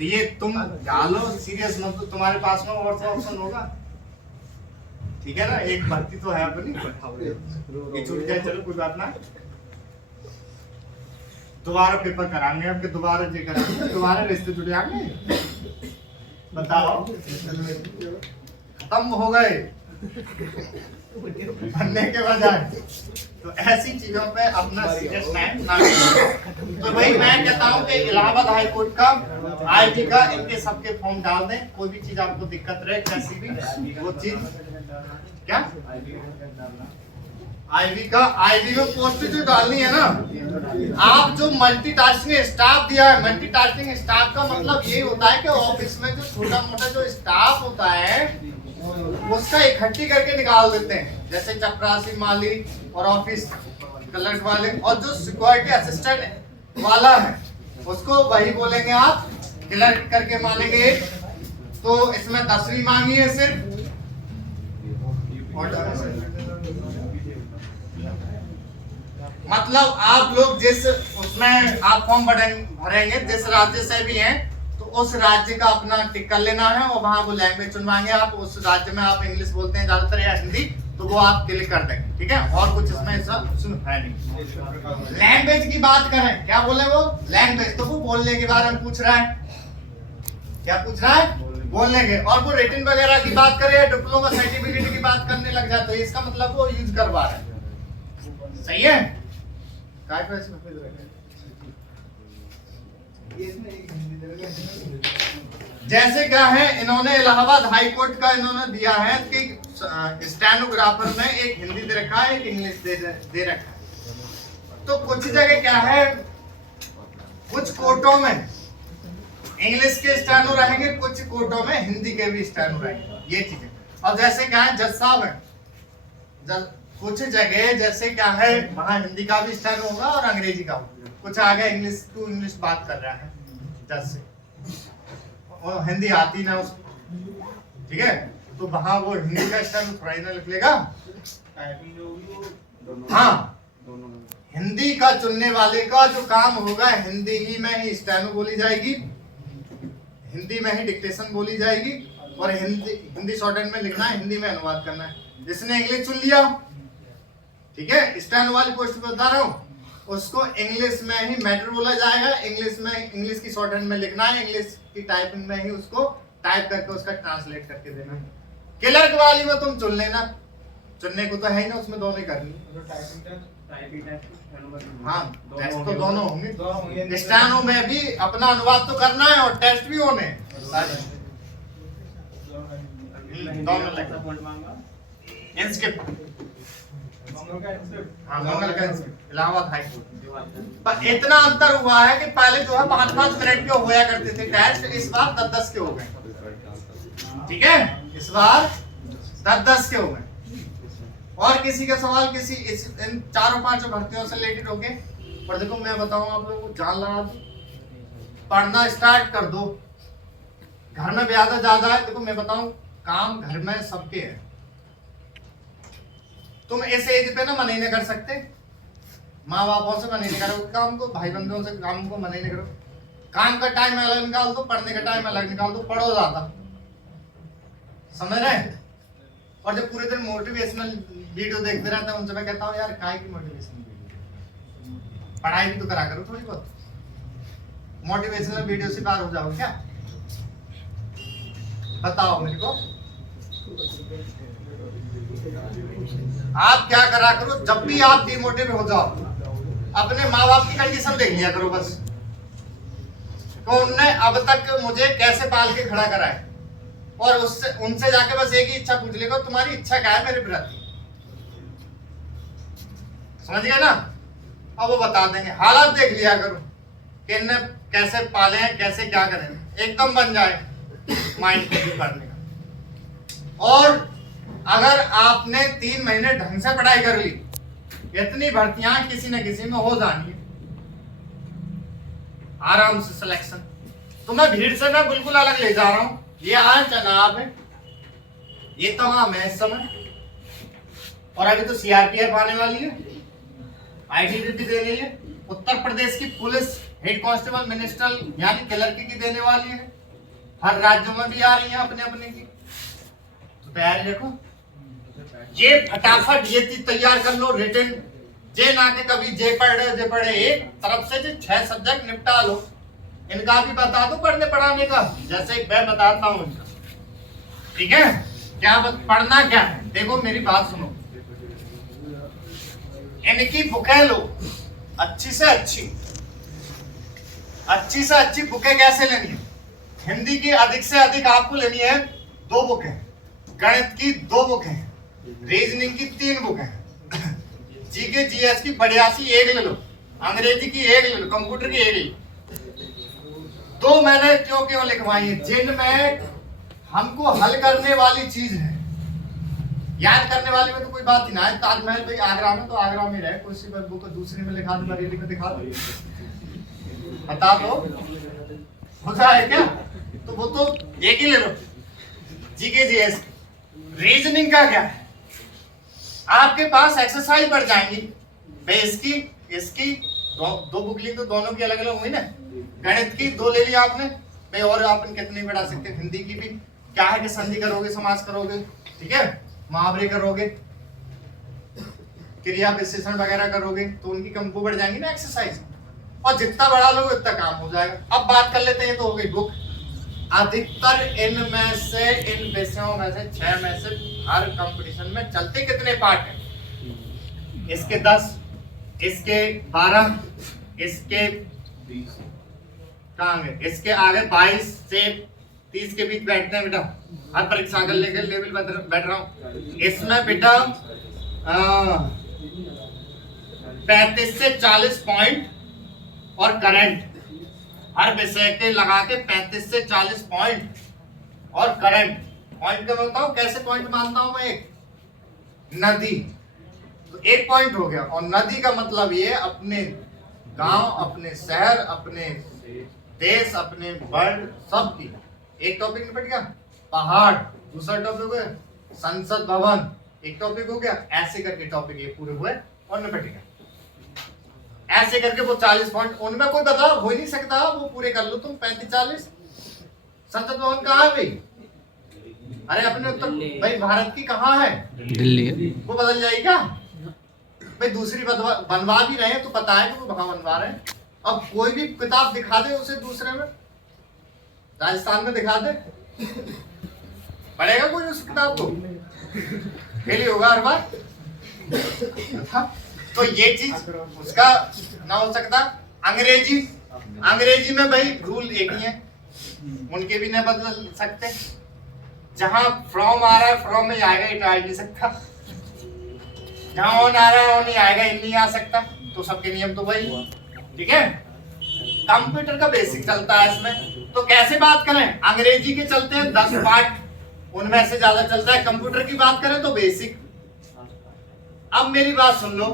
तो ये तुम डालो, सीरियस मत हो, तुम्हारे पास में और ऑप्शन होगा, ठीक है ना। एक भर्ती तो है अपनी, ये छूट जाए चलो कोई बात ना, दोबारा पेपर कराएंगे आपके, दोबारा जे कराएंगे, दोबारा रिश्ते जुड़ जाएंगे। बताओ खत्म हो गए बनने के बजाय। तो ऐसी चीजों पे अपना सीरियस टाइम ना करें। तो भाई मैं कहता हूँ कि इलाहाबाद हाई कोर्ट का आईटी का इनके सबके फॉर्म डाल दें, कोई भी चीज आपको दिक्कत रहे कैसी भी वो चीज क्या आईवी में पोस्ट जो डालनी है ना। आप जो मल्टीटास्किंग स्टाफ दिया है, मल्टीटास्किंग स्टाफ का मतलब ये होता है कि ऑफिस में जो छोटा मोटा जो स्टाफ होता है उसका इकट्ठी करके निकाल देते हैं, जैसे चपरासी, माली और ऑफिस क्लर्क वाले, और जो सिक्योरिटी असिस्टेंट वाला है उसको वही बोलेंगे आप क्लर्क करके मानेंगे। तो इसमें 10वीं मांगी है सिर्फ, मतलब आप लोग जिस उसमें आप फॉर्म भरेंगे जिस राज्य से भी हैं तो उस राज्य का अपना टिक कर लेना है और वहां वो लैंग्वेज चुनवाएंगे। आप उस राज्य में आप इंग्लिश बोलते हैं ज्यादातर या हिंदी, तो वो आप क्लिक कर देंगे, ठीक है। और कुछ इसमें ऐसा है नहीं। लैंग्वेज की बात करें, क्या बोले वो लैंग्वेज, तो वो बोलने के बारे में पूछ रहा है, क्या पूछ रहा है बोलने के। और वो रेटिंग वगैरह की बात करे, डिप्लोमा सर्टिफिकेट की बात करने लग जाए तो इसका मतलब वो यूज करवा रहा है, सही है। जैसे क्या है इन्होंने इलाहाबाद हाई कोर्ट का इन्होंने दिया है कि स्टेनोग्राफर में एक हिंदी दे रखा है, एक इंग्लिश दे रखा है। तो कुछ जगह क्या है, कुछ कोर्टों में इंग्लिश के स्टेनो रहेंगे, कुछ कोर्टों में हिंदी के भी स्टेनो रहेंगे, ये चीजें। और जैसे क्या है जज साहब है, कुछ जगह जैसे क्या है वहां हिंदी का भी स्टेनो होगा और अंग्रेजी का होगा। कुछ आगे इंग्लिश टू इंग्लिश बात कर रहा है जज से और हिंदी आती ना उसको, ठीक है, तो वहां वो हिंदी का स्टेनो थोड़ा ही ना लिख लेगा। हाँ, हिंदी का चुनने वाले का जो काम होगा हिंदी ही में ही स्टेनो बोली जाएगी, हिंदी में ही डिक्टेशन बोली जाएगी, और हिंदी शॉर्टहैंड में लिखना है, हिंदी में अनुवाद करना है। जिसने इंग्लिश चुन लिया, ठीक है, स्टेनो वाली पोस्ट पे बता रहा हूँ, उसको इंग्लिश में ही मैटर बोला जाएगा, इंग्लिश की शॉर्टहैंड में लिखना है, इंग्लिश की टाइपिंग में ही उसको टाइप करके उसका ट्रांसलेट करके देना है। क्लर्क वाली में तुम चुन लेना, चुनने को तो है ही ना, उसमें दोनों करनी। हाँ, टेस्ट तो दोनों होंगे, स्टेनो में भी अपना अनुवाद तो करना है और टेस्ट भी होने दोनों लगेगा। इलाहाबाद हाई कोर्ट पर इतना अंतर हुआ है कि पहले जो है 5-5 मिनट के होया करते थे टेस्ट, इस बार 10-10 के हो गए, ठीक है, इस बार 10-10 के हो गए। और किसी का सवाल किसी इन 4-5 भर्तियों से रिलेटेड हो गए। पर देखो मैं बताऊं आप लोगों को, जान लगा दो, पढ़ना स्टार्ट कर दो। घर में ज्यादा है, देखो मैं बताऊं काम घर में सबके है, तुम इस एज पे ना मना ही नहीं कर सकते, माँ बापों से मना ही नहीं करो काम को, भाई बंधुओं से काम को मना ही नहीं करो। काम का टाइम अलग निकाल दो, पढ़ने का टाइम अलग निकाल दो, पढ़ो ज्यादा, समझ रहे। और जब पूरे दिन मोटिवेशनल वीडियो देखते रहते हैं उनसे मैं कहता हूँ यार काय की मोटिवेशनल वीडियो, पढ़ाई भी तो करा करो थोड़ी बहुत, मोटिवेशनल वीडियो से पार हो जाओ क्या, बताओ मेरे को। आप क्या करा करो, जब भी आप डिमोटिवेट हो जाओ अपने माँ बाप की कंडीशन देख लिया करो बस, तो उनने अब तक मुझे कैसे पाल के खड़ा करा है, और उससे उनसे जाके बस एक ही इच्छा पूछ लेगा, तुम्हारी इच्छा क्या है मेरे प्रति, समझ गए ना। अब वो बता देंगे, हालात देख लिया करो कि इन्हें कैसे पाले हैं, कैसे क्या करें, एकदम बन जाए माइंड पे पढ़ने का। और अगर आपने 3 महीने ढंग से पढ़ाई कर ली, इतनी भर्तियां किसी न किसी में हो जानी है आराम से सिलेक्शन। तो मैं भीड़ से मैं बिल्कुल अलग ले जा रहा हूं, ये आज जनाब है, ये तमाम है इस समय, और अभी तो सीआरपीएफ आने वाली है, आईटीबीपी देनी है, उत्तर प्रदेश की पुलिस हेड कांस्टेबल मिनिस्टर यानी क्लर्की की देने वाली है, हर राज्यों में भी आ रही है अपने अपने की। तो तैयारी देखो, ये फटाफट ये चीज तैयार कर लो रिटन, जे ना के कभी जे पढ़े एक तरफ से जो 6 सब्जेक्ट निपटा लो। इनका भी बता दो पढ़ने पढ़ाने का, जैसे मैं बताता हूँ इनका, ठीक है? क्या पढ़ना क्या है, देखो मेरी बात सुनो। इनकी बुकें लो अच्छी से अच्छी बुकें कैसे लेनी है? हिंदी की अधिक से अधिक आपको लेनी है 2 बुकें, गणित की 2 बुकें, रीजनिंग की 3 बुकें, जीके जीएस की 82 1 ले लो, अंग्रेजी की 1 ले लो, कंप्यूटर की 1 ले लो। 2 मैंने क्यों लिखवाई है? जिनमें हमको हल करने वाली चीज है, याद करने वाली में तो कोई बात ही ना है। ताजमहल भाई आगरा में, तो आगरा में रहे, कोई सी बुक दूसरी में लिखा दो, बरेली में दिखा दो, बता दो होता है क्या? तो वो तो एक ही ले लो, जीके जीएस। रीजनिंग का क्या है? आपके पास एक्सरसाइज बढ़ जाएंगी भाई, इसकी 2 बुक ली तो दोनों की अलग अलग हुई ना। गणित की 2 ले लिया आपने भाई, और अपन कितनी बढ़ा सकते हैं। हिंदी की भी क्या है कि संधि करोगे, समास करोगे, ठीक है, मुहावरे करोगे, क्रिया विशेषण वगैरह करोगे, तो उनकी कंपो बढ़ जाएंगी ना एक्सरसाइज, और जितना बढ़ा लोगे उतना काम हो जाएगा। अब बात कर लेते हैं, तो हो गई बुक। अधिकतर इनमें से, इन विषयों में से 6 में से हर कंपटीशन में चलते कितने पार्ट हैं? इसके 10, इसके 12, इसके कहाँ गए, इसके आगे 22 से 30 के बीच बैठते हैं बेटा। हर परीक्षा का लेवल बैठ रहा हूँ। इसमें बेटा 35 से 40 पॉइंट और करंट, हर विषय के लगा के 35 से 40 पॉइंट और करंट। पॉइंट का मैं बताऊं कैसे पॉइंट मानता हूं मैं? एक नदी तो 1 पॉइंट हो गया, और नदी का मतलब ये अपने गांव, अपने शहर, अपने देश, अपने वर्ल्ड सब की। एक टॉपिक निपट गया। पहाड़ दूसरा टॉपिक हो गया, संसद भवन एक टॉपिक हो गया, ऐसे करके टॉपिक ये पूरे हुए और निपट गया। ऐसे करके वो 40 पॉइंट, उनमें कोई बदलाव हो ही नहीं सकता, वो पूरे कर लो तुम 35-40। संसद भवन कहाँ है भाई? अरे अपने उत्तर भाई भारत की कहाँ है? दिल्ली। वो बदल जाएगी क्या भाई? दूसरी बनवा भी रहे हैं तो पता है कि वो कहाँ बनवा रहे हैं। अब कोई भी किताब दिखा दे उसे दूसरे में, राजस्थान में दिखा दे, पढ़ेगा कोई उस किताब को? फेल होगा हर बार। तो ये चीज उसका ना हो सकता। अंग्रेजी में भाई रूल एक ही है, उनके भी नहीं बदल सकते। जहां फ्रॉम आ रहा है फ्रॉम में आएगा, इट आ नहीं सकता। जहां ऑन आ रहा है ऑन नहीं आएगा, इन नहीं आ सकता। तो सबके नियम तो वही, ठीक है। कंप्यूटर का बेसिक चलता है इसमें। तो कैसे बात करें? अंग्रेजी के चलते हैं 10 पार्ट, उनमें से ज्यादा चलता है। कंप्यूटर की बात करें तो बेसिक। अब मेरी बात सुन लो,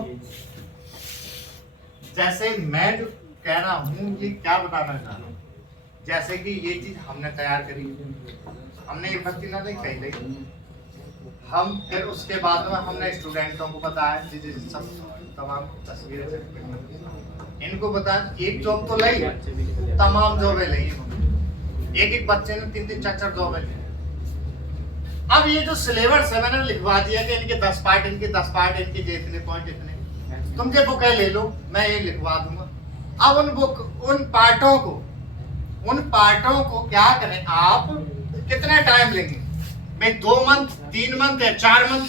जैसे मैं जो कह रहा हूं ये क्या बताना चाह रहा हूं, जैसे कि ये चीज हमने तैयार करी, हमने ये भर्ती ना नहीं कही, हम फिर उसके बाद में हमने स्टूडेंटों को बताया, सब तमाम तस्वीरें इनको बताया। एक जॉब तो ली, तमाम जॉबें ली, एक बच्चे ने 3-3 4-4 जॉबें ली। अब ये जो सिलेबस है मैंने लिखवा दिया कि इनके 10 पार्ट, इनके 10 पार्ट, इनके इतने पॉइंट इतने, तुम जो बुक ले लो, मैं ये लिखवा दूंगा। अब उन पार्टों को क्या करें आप, कितना टाइम लेंगे भाई? 2 मंथ, 3 मंथ या 4 मंथ?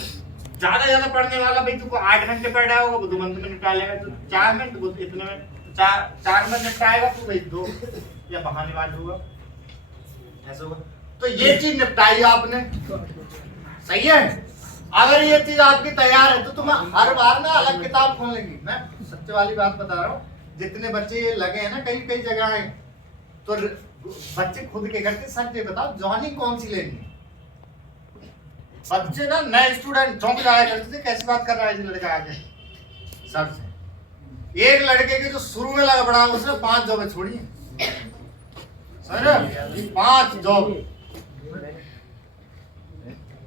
ज्यादा पढ़ने वाला भाई तुमको 8 घंटे पढ़ रहा होगा, वो 2 मंथ में निपटा लेगा। तो 4 मिनट वो इतने में 4 मंथ निपटाएगा तो भाई 2 या बहानेबाज होगा, ऐसा होगा। तो ये चीज निपटाई आपने, सही है। अगर ये चीज आपकी तैयार है तो तुम हर बार ना अलग किताब खोल लेंगी। मैं सच्चे वाली बात बता रहा हूँ, जितने बच्चे ये लगे हैं ना कई जगह है, तो बच्चे खुद के करते, सच ये बताओ जॉइनिंग कौन सी लेनी है? बच्चे ना नए स्टूडेंट चौंक जाया करते थे, कैसी बात कर रहा है ये लड़का आगे सर से। एक लड़के के जो शुरू में लगा पड़ा उसने 5 जॉबें छोड़ी हैं सर, 5 जॉब,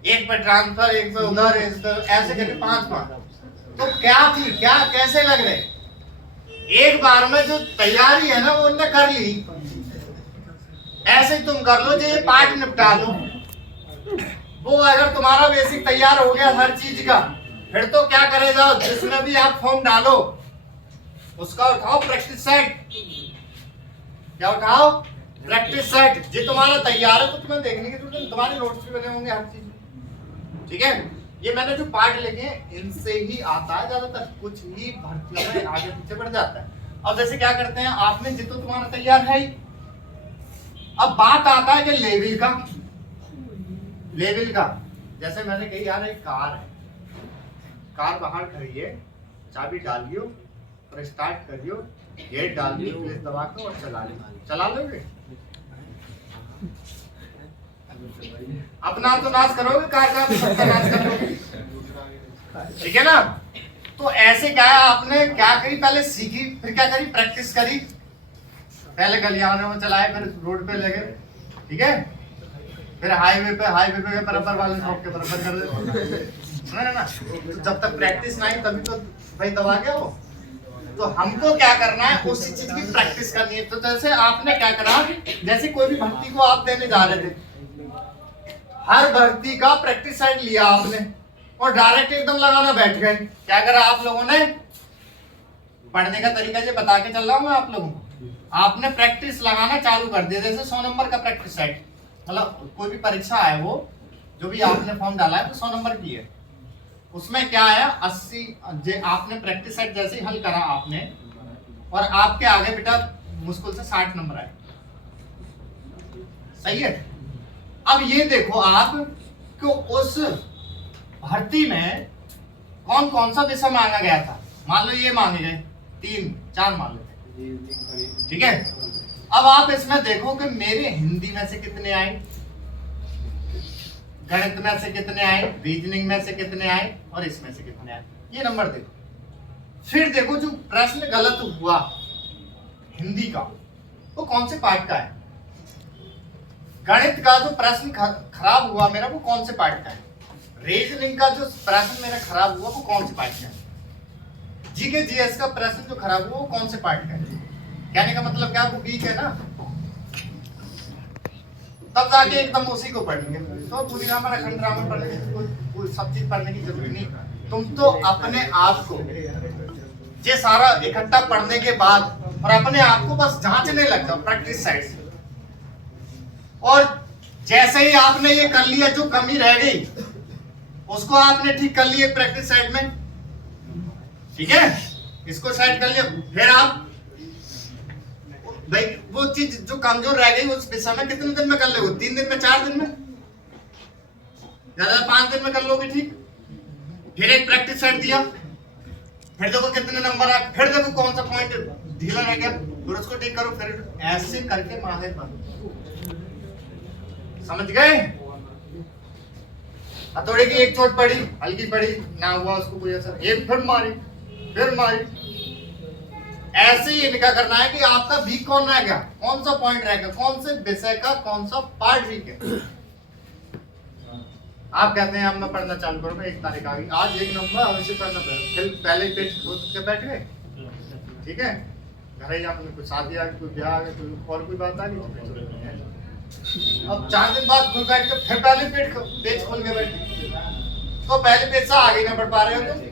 एक पे ट्रांसफर, एक पे उधर, ऐसे करके 5। तो क्या थी, क्या कैसे लग रहे? एक बार में जो तैयारी है ना वो उनने कर ली, ऐसे ही तुम कर लो जो ये पार्ट निपटा लो। वो अगर तुम्हारा बेसिक तैयार हो गया हर चीज का, फिर तो क्या करे जाओ, जिसमें भी आप फॉर्म डालो उसका उठाओ प्रैक्टिस सेट। क्या उठाओ? Practice set. जी तुम्हारा तैयार है तो तुम्हें देखने की जरूरत नहीं, तुम्हारे नोट्स भी बने होंगे हर चीज। ठीक है, ये मैंने जो पार्ट लिखे हैं इनसे ही आता है ज्यादातर, कुछ ही भर्तियों में आगे पीछे बढ़ जाता है। अब जैसे क्या करते हैं, आपने जितना तुम्हारा तैयार है ही, अब बात आता है कि लेवल का। लेवल का जैसे मैंने कही यार एक कार है, कार बाहर खड़ी है, चाबी डालियो और स्टार्ट करियो, गेट डाल दियो, क्लच दबा के और चला लोगे। अपना तो नाश करोगे, कार का सबका नाश करोगे। ठीक है ना? तो ऐसे क्या है, आपने क्या करी, पहले सीखी, फिर क्या करी, प्रैक्टिस करी। पहले गलियारों में चलाए, फिर रोड पे लगे, ठीक है, फिर हाईवे पे बराबर वाले शॉप के बराबर कर दे ना। तो जब तक प्रैक्टिस ना आई तभी तो भाई दबा गया वो। तो हमको क्या करना है, उसी चीज की प्रैक्टिस करनी है। तो जैसे आपने क्या करा, जैसे कोई भी भर्ती को आप देने जा रहे थे, हर भर्ती का प्रैक्टिस सेट लिया आपने और डायरेक्ट एकदम लगाना बैठ गए। क्या करा आप लोगों ने, पढ़ने का तरीका जो बता के चल रहा हूं मैं आप लोगों को, आपने प्रैक्टिस लगाना चालू कर दिया। जैसे 100 नंबर का प्रैक्टिस सेट, मतलब कोई भी परीक्षा है वो जो भी आपने फॉर्म डाला है तो 100 नंबर की है, उसमें क्या है 80 आपने प्रैक्टिस सेट जैसे ही हल करा आपने, और आपके आगे बेटा मुश्किल से 60 नंबर आए। सही है? अब ये देखो आप कि उस भर्ती में कौन कौन सा विषय मांगा गया था। मान लो ये मांगे गए 3-4 मान लेते, ठीक है। अब आप इसमें देखो कि मेरे हिंदी में से कितने आए, गणित में से कितने आए, रीजनिंग में से कितने आए और इसमें से कितने आए, ये नंबर देखो। फिर देखो जो प्रश्न गलत हुआ हिंदी का वो कौन से पार्ट का है, गणित का जो प्रश्न खराब हुआ मेरा वो कौन से पार्ट का है, रीजनिंग का जो प्रश्न मेरा खराब हुआ वो कौन से पार्ट का है, जीके जीएस का प्रश्न जो खराब हुआ वो कौन से पार्ट का है। कहने का मतलब क्या, वो वीक है ना, तब जाके एकदम उसी को पढ़ेंगे। तो पूरी रामायण अखंड रामायण पढ़ने की सब चीज पढ़ने की जरूरत नहीं। तुम तो अपने आप को ये सारा इकट्ठा पढ़ने के बाद और अपने आप को बस जांचने लग जाओ प्रैक्टिस साइड से। और जैसे ही आपने ये कर लिया, जो कमी रह गई उसको आपने ठीक कर लिया प्रैक्टिस साइड में, ठीक है, इसको साइड कर लिया। फिर आप भाई वो चीज जो कमजोर रह गई उस विषय में कितने दिन में कर लोगे, 3 दिन में, 4 दिन में, ज्यादा 5 दिन में कर लोगे, ठीक। फिर एक प्रैक्टिस सेट दिया, फिर देखो कितने नंबर आए, फिर देखो कौन सा पॉइंट ढीला रह गया, फिर उसको ठीक करो, फिर ऐसे करके माहिर बनो। समझ गए? हथौड़े की एक चोट पड़ी, हल्की पड़ी, ना हुआ उसको कोई असर, एक फिर मारी, फिर मारी। ऐसे ही इनका करना है कि आपका वीक कौन रह गया, कौन सा पॉइंट रह गया, कौन से विषय का कौन सा पार्ट वीक है। आप कहते हैं अब मैं पढ़ना चालू करूंगा, 1 तारीख आ गई, आज 1 नंबर अवश्य पढ़ना पड़ेगा। फिर पहले पेज खोल के बैठ गए, ठीक है, घर ही आपने कुछ शादी आ गई, कोई ब्याह आ गया, कोई और कोई बात आ गई, अब 4 दिन बाद खुल बैठ के फिर पहले पेज खोल के बैठ, तो पहले पेज से आगे ना बढ़ पा रहे हो। तो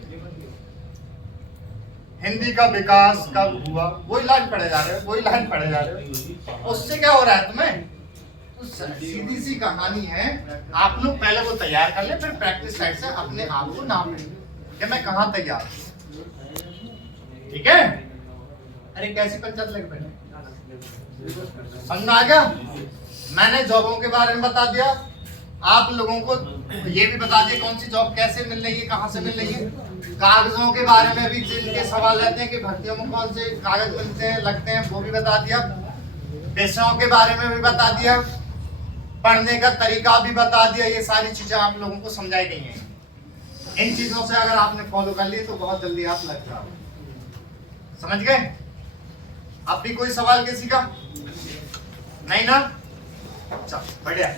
हिंदी का विकास कब हुआ, वही लाइन पढ़े जा रहे हो, वही लाइन पढ़े जा रहे हो, उससे क्या हो रहा है तुम्हें? तो सीधी सी कहानी है, आप लोग पहले वो तैयार कर ले, फिर प्रैक्टिस साइड से अपने आप को नाम ले कि मैं कहाँ तैयार हूँ, ठीक है। अरे कैसी पंचायत लग बैठे, समझ में आ गया? मैंने जॉबों के बारे में बता दिया, आप लोगों को ये भी बता दिया कौन सी जॉब कैसे मिल रही है, कहाँ से मिल रही है। कागजों के बारे में भी जिनके सवाल रहते हैं कि भर्तियों में कौन से कागज मिलते हैं, लगते हैं, वो भी बता दिया। विषयों के बारे में भी बता दिया, पढ़ने का तरीका भी बता दिया। ये सारी चीजें आप लोगों को समझाई गई हैं। इन चीजों से अगर आपने फॉलो कर ली तो बहुत जल्दी आप लग जाओ। समझ गए? अब भी कोई सवाल किसी का नहीं ना? अच्छा बढ़िया।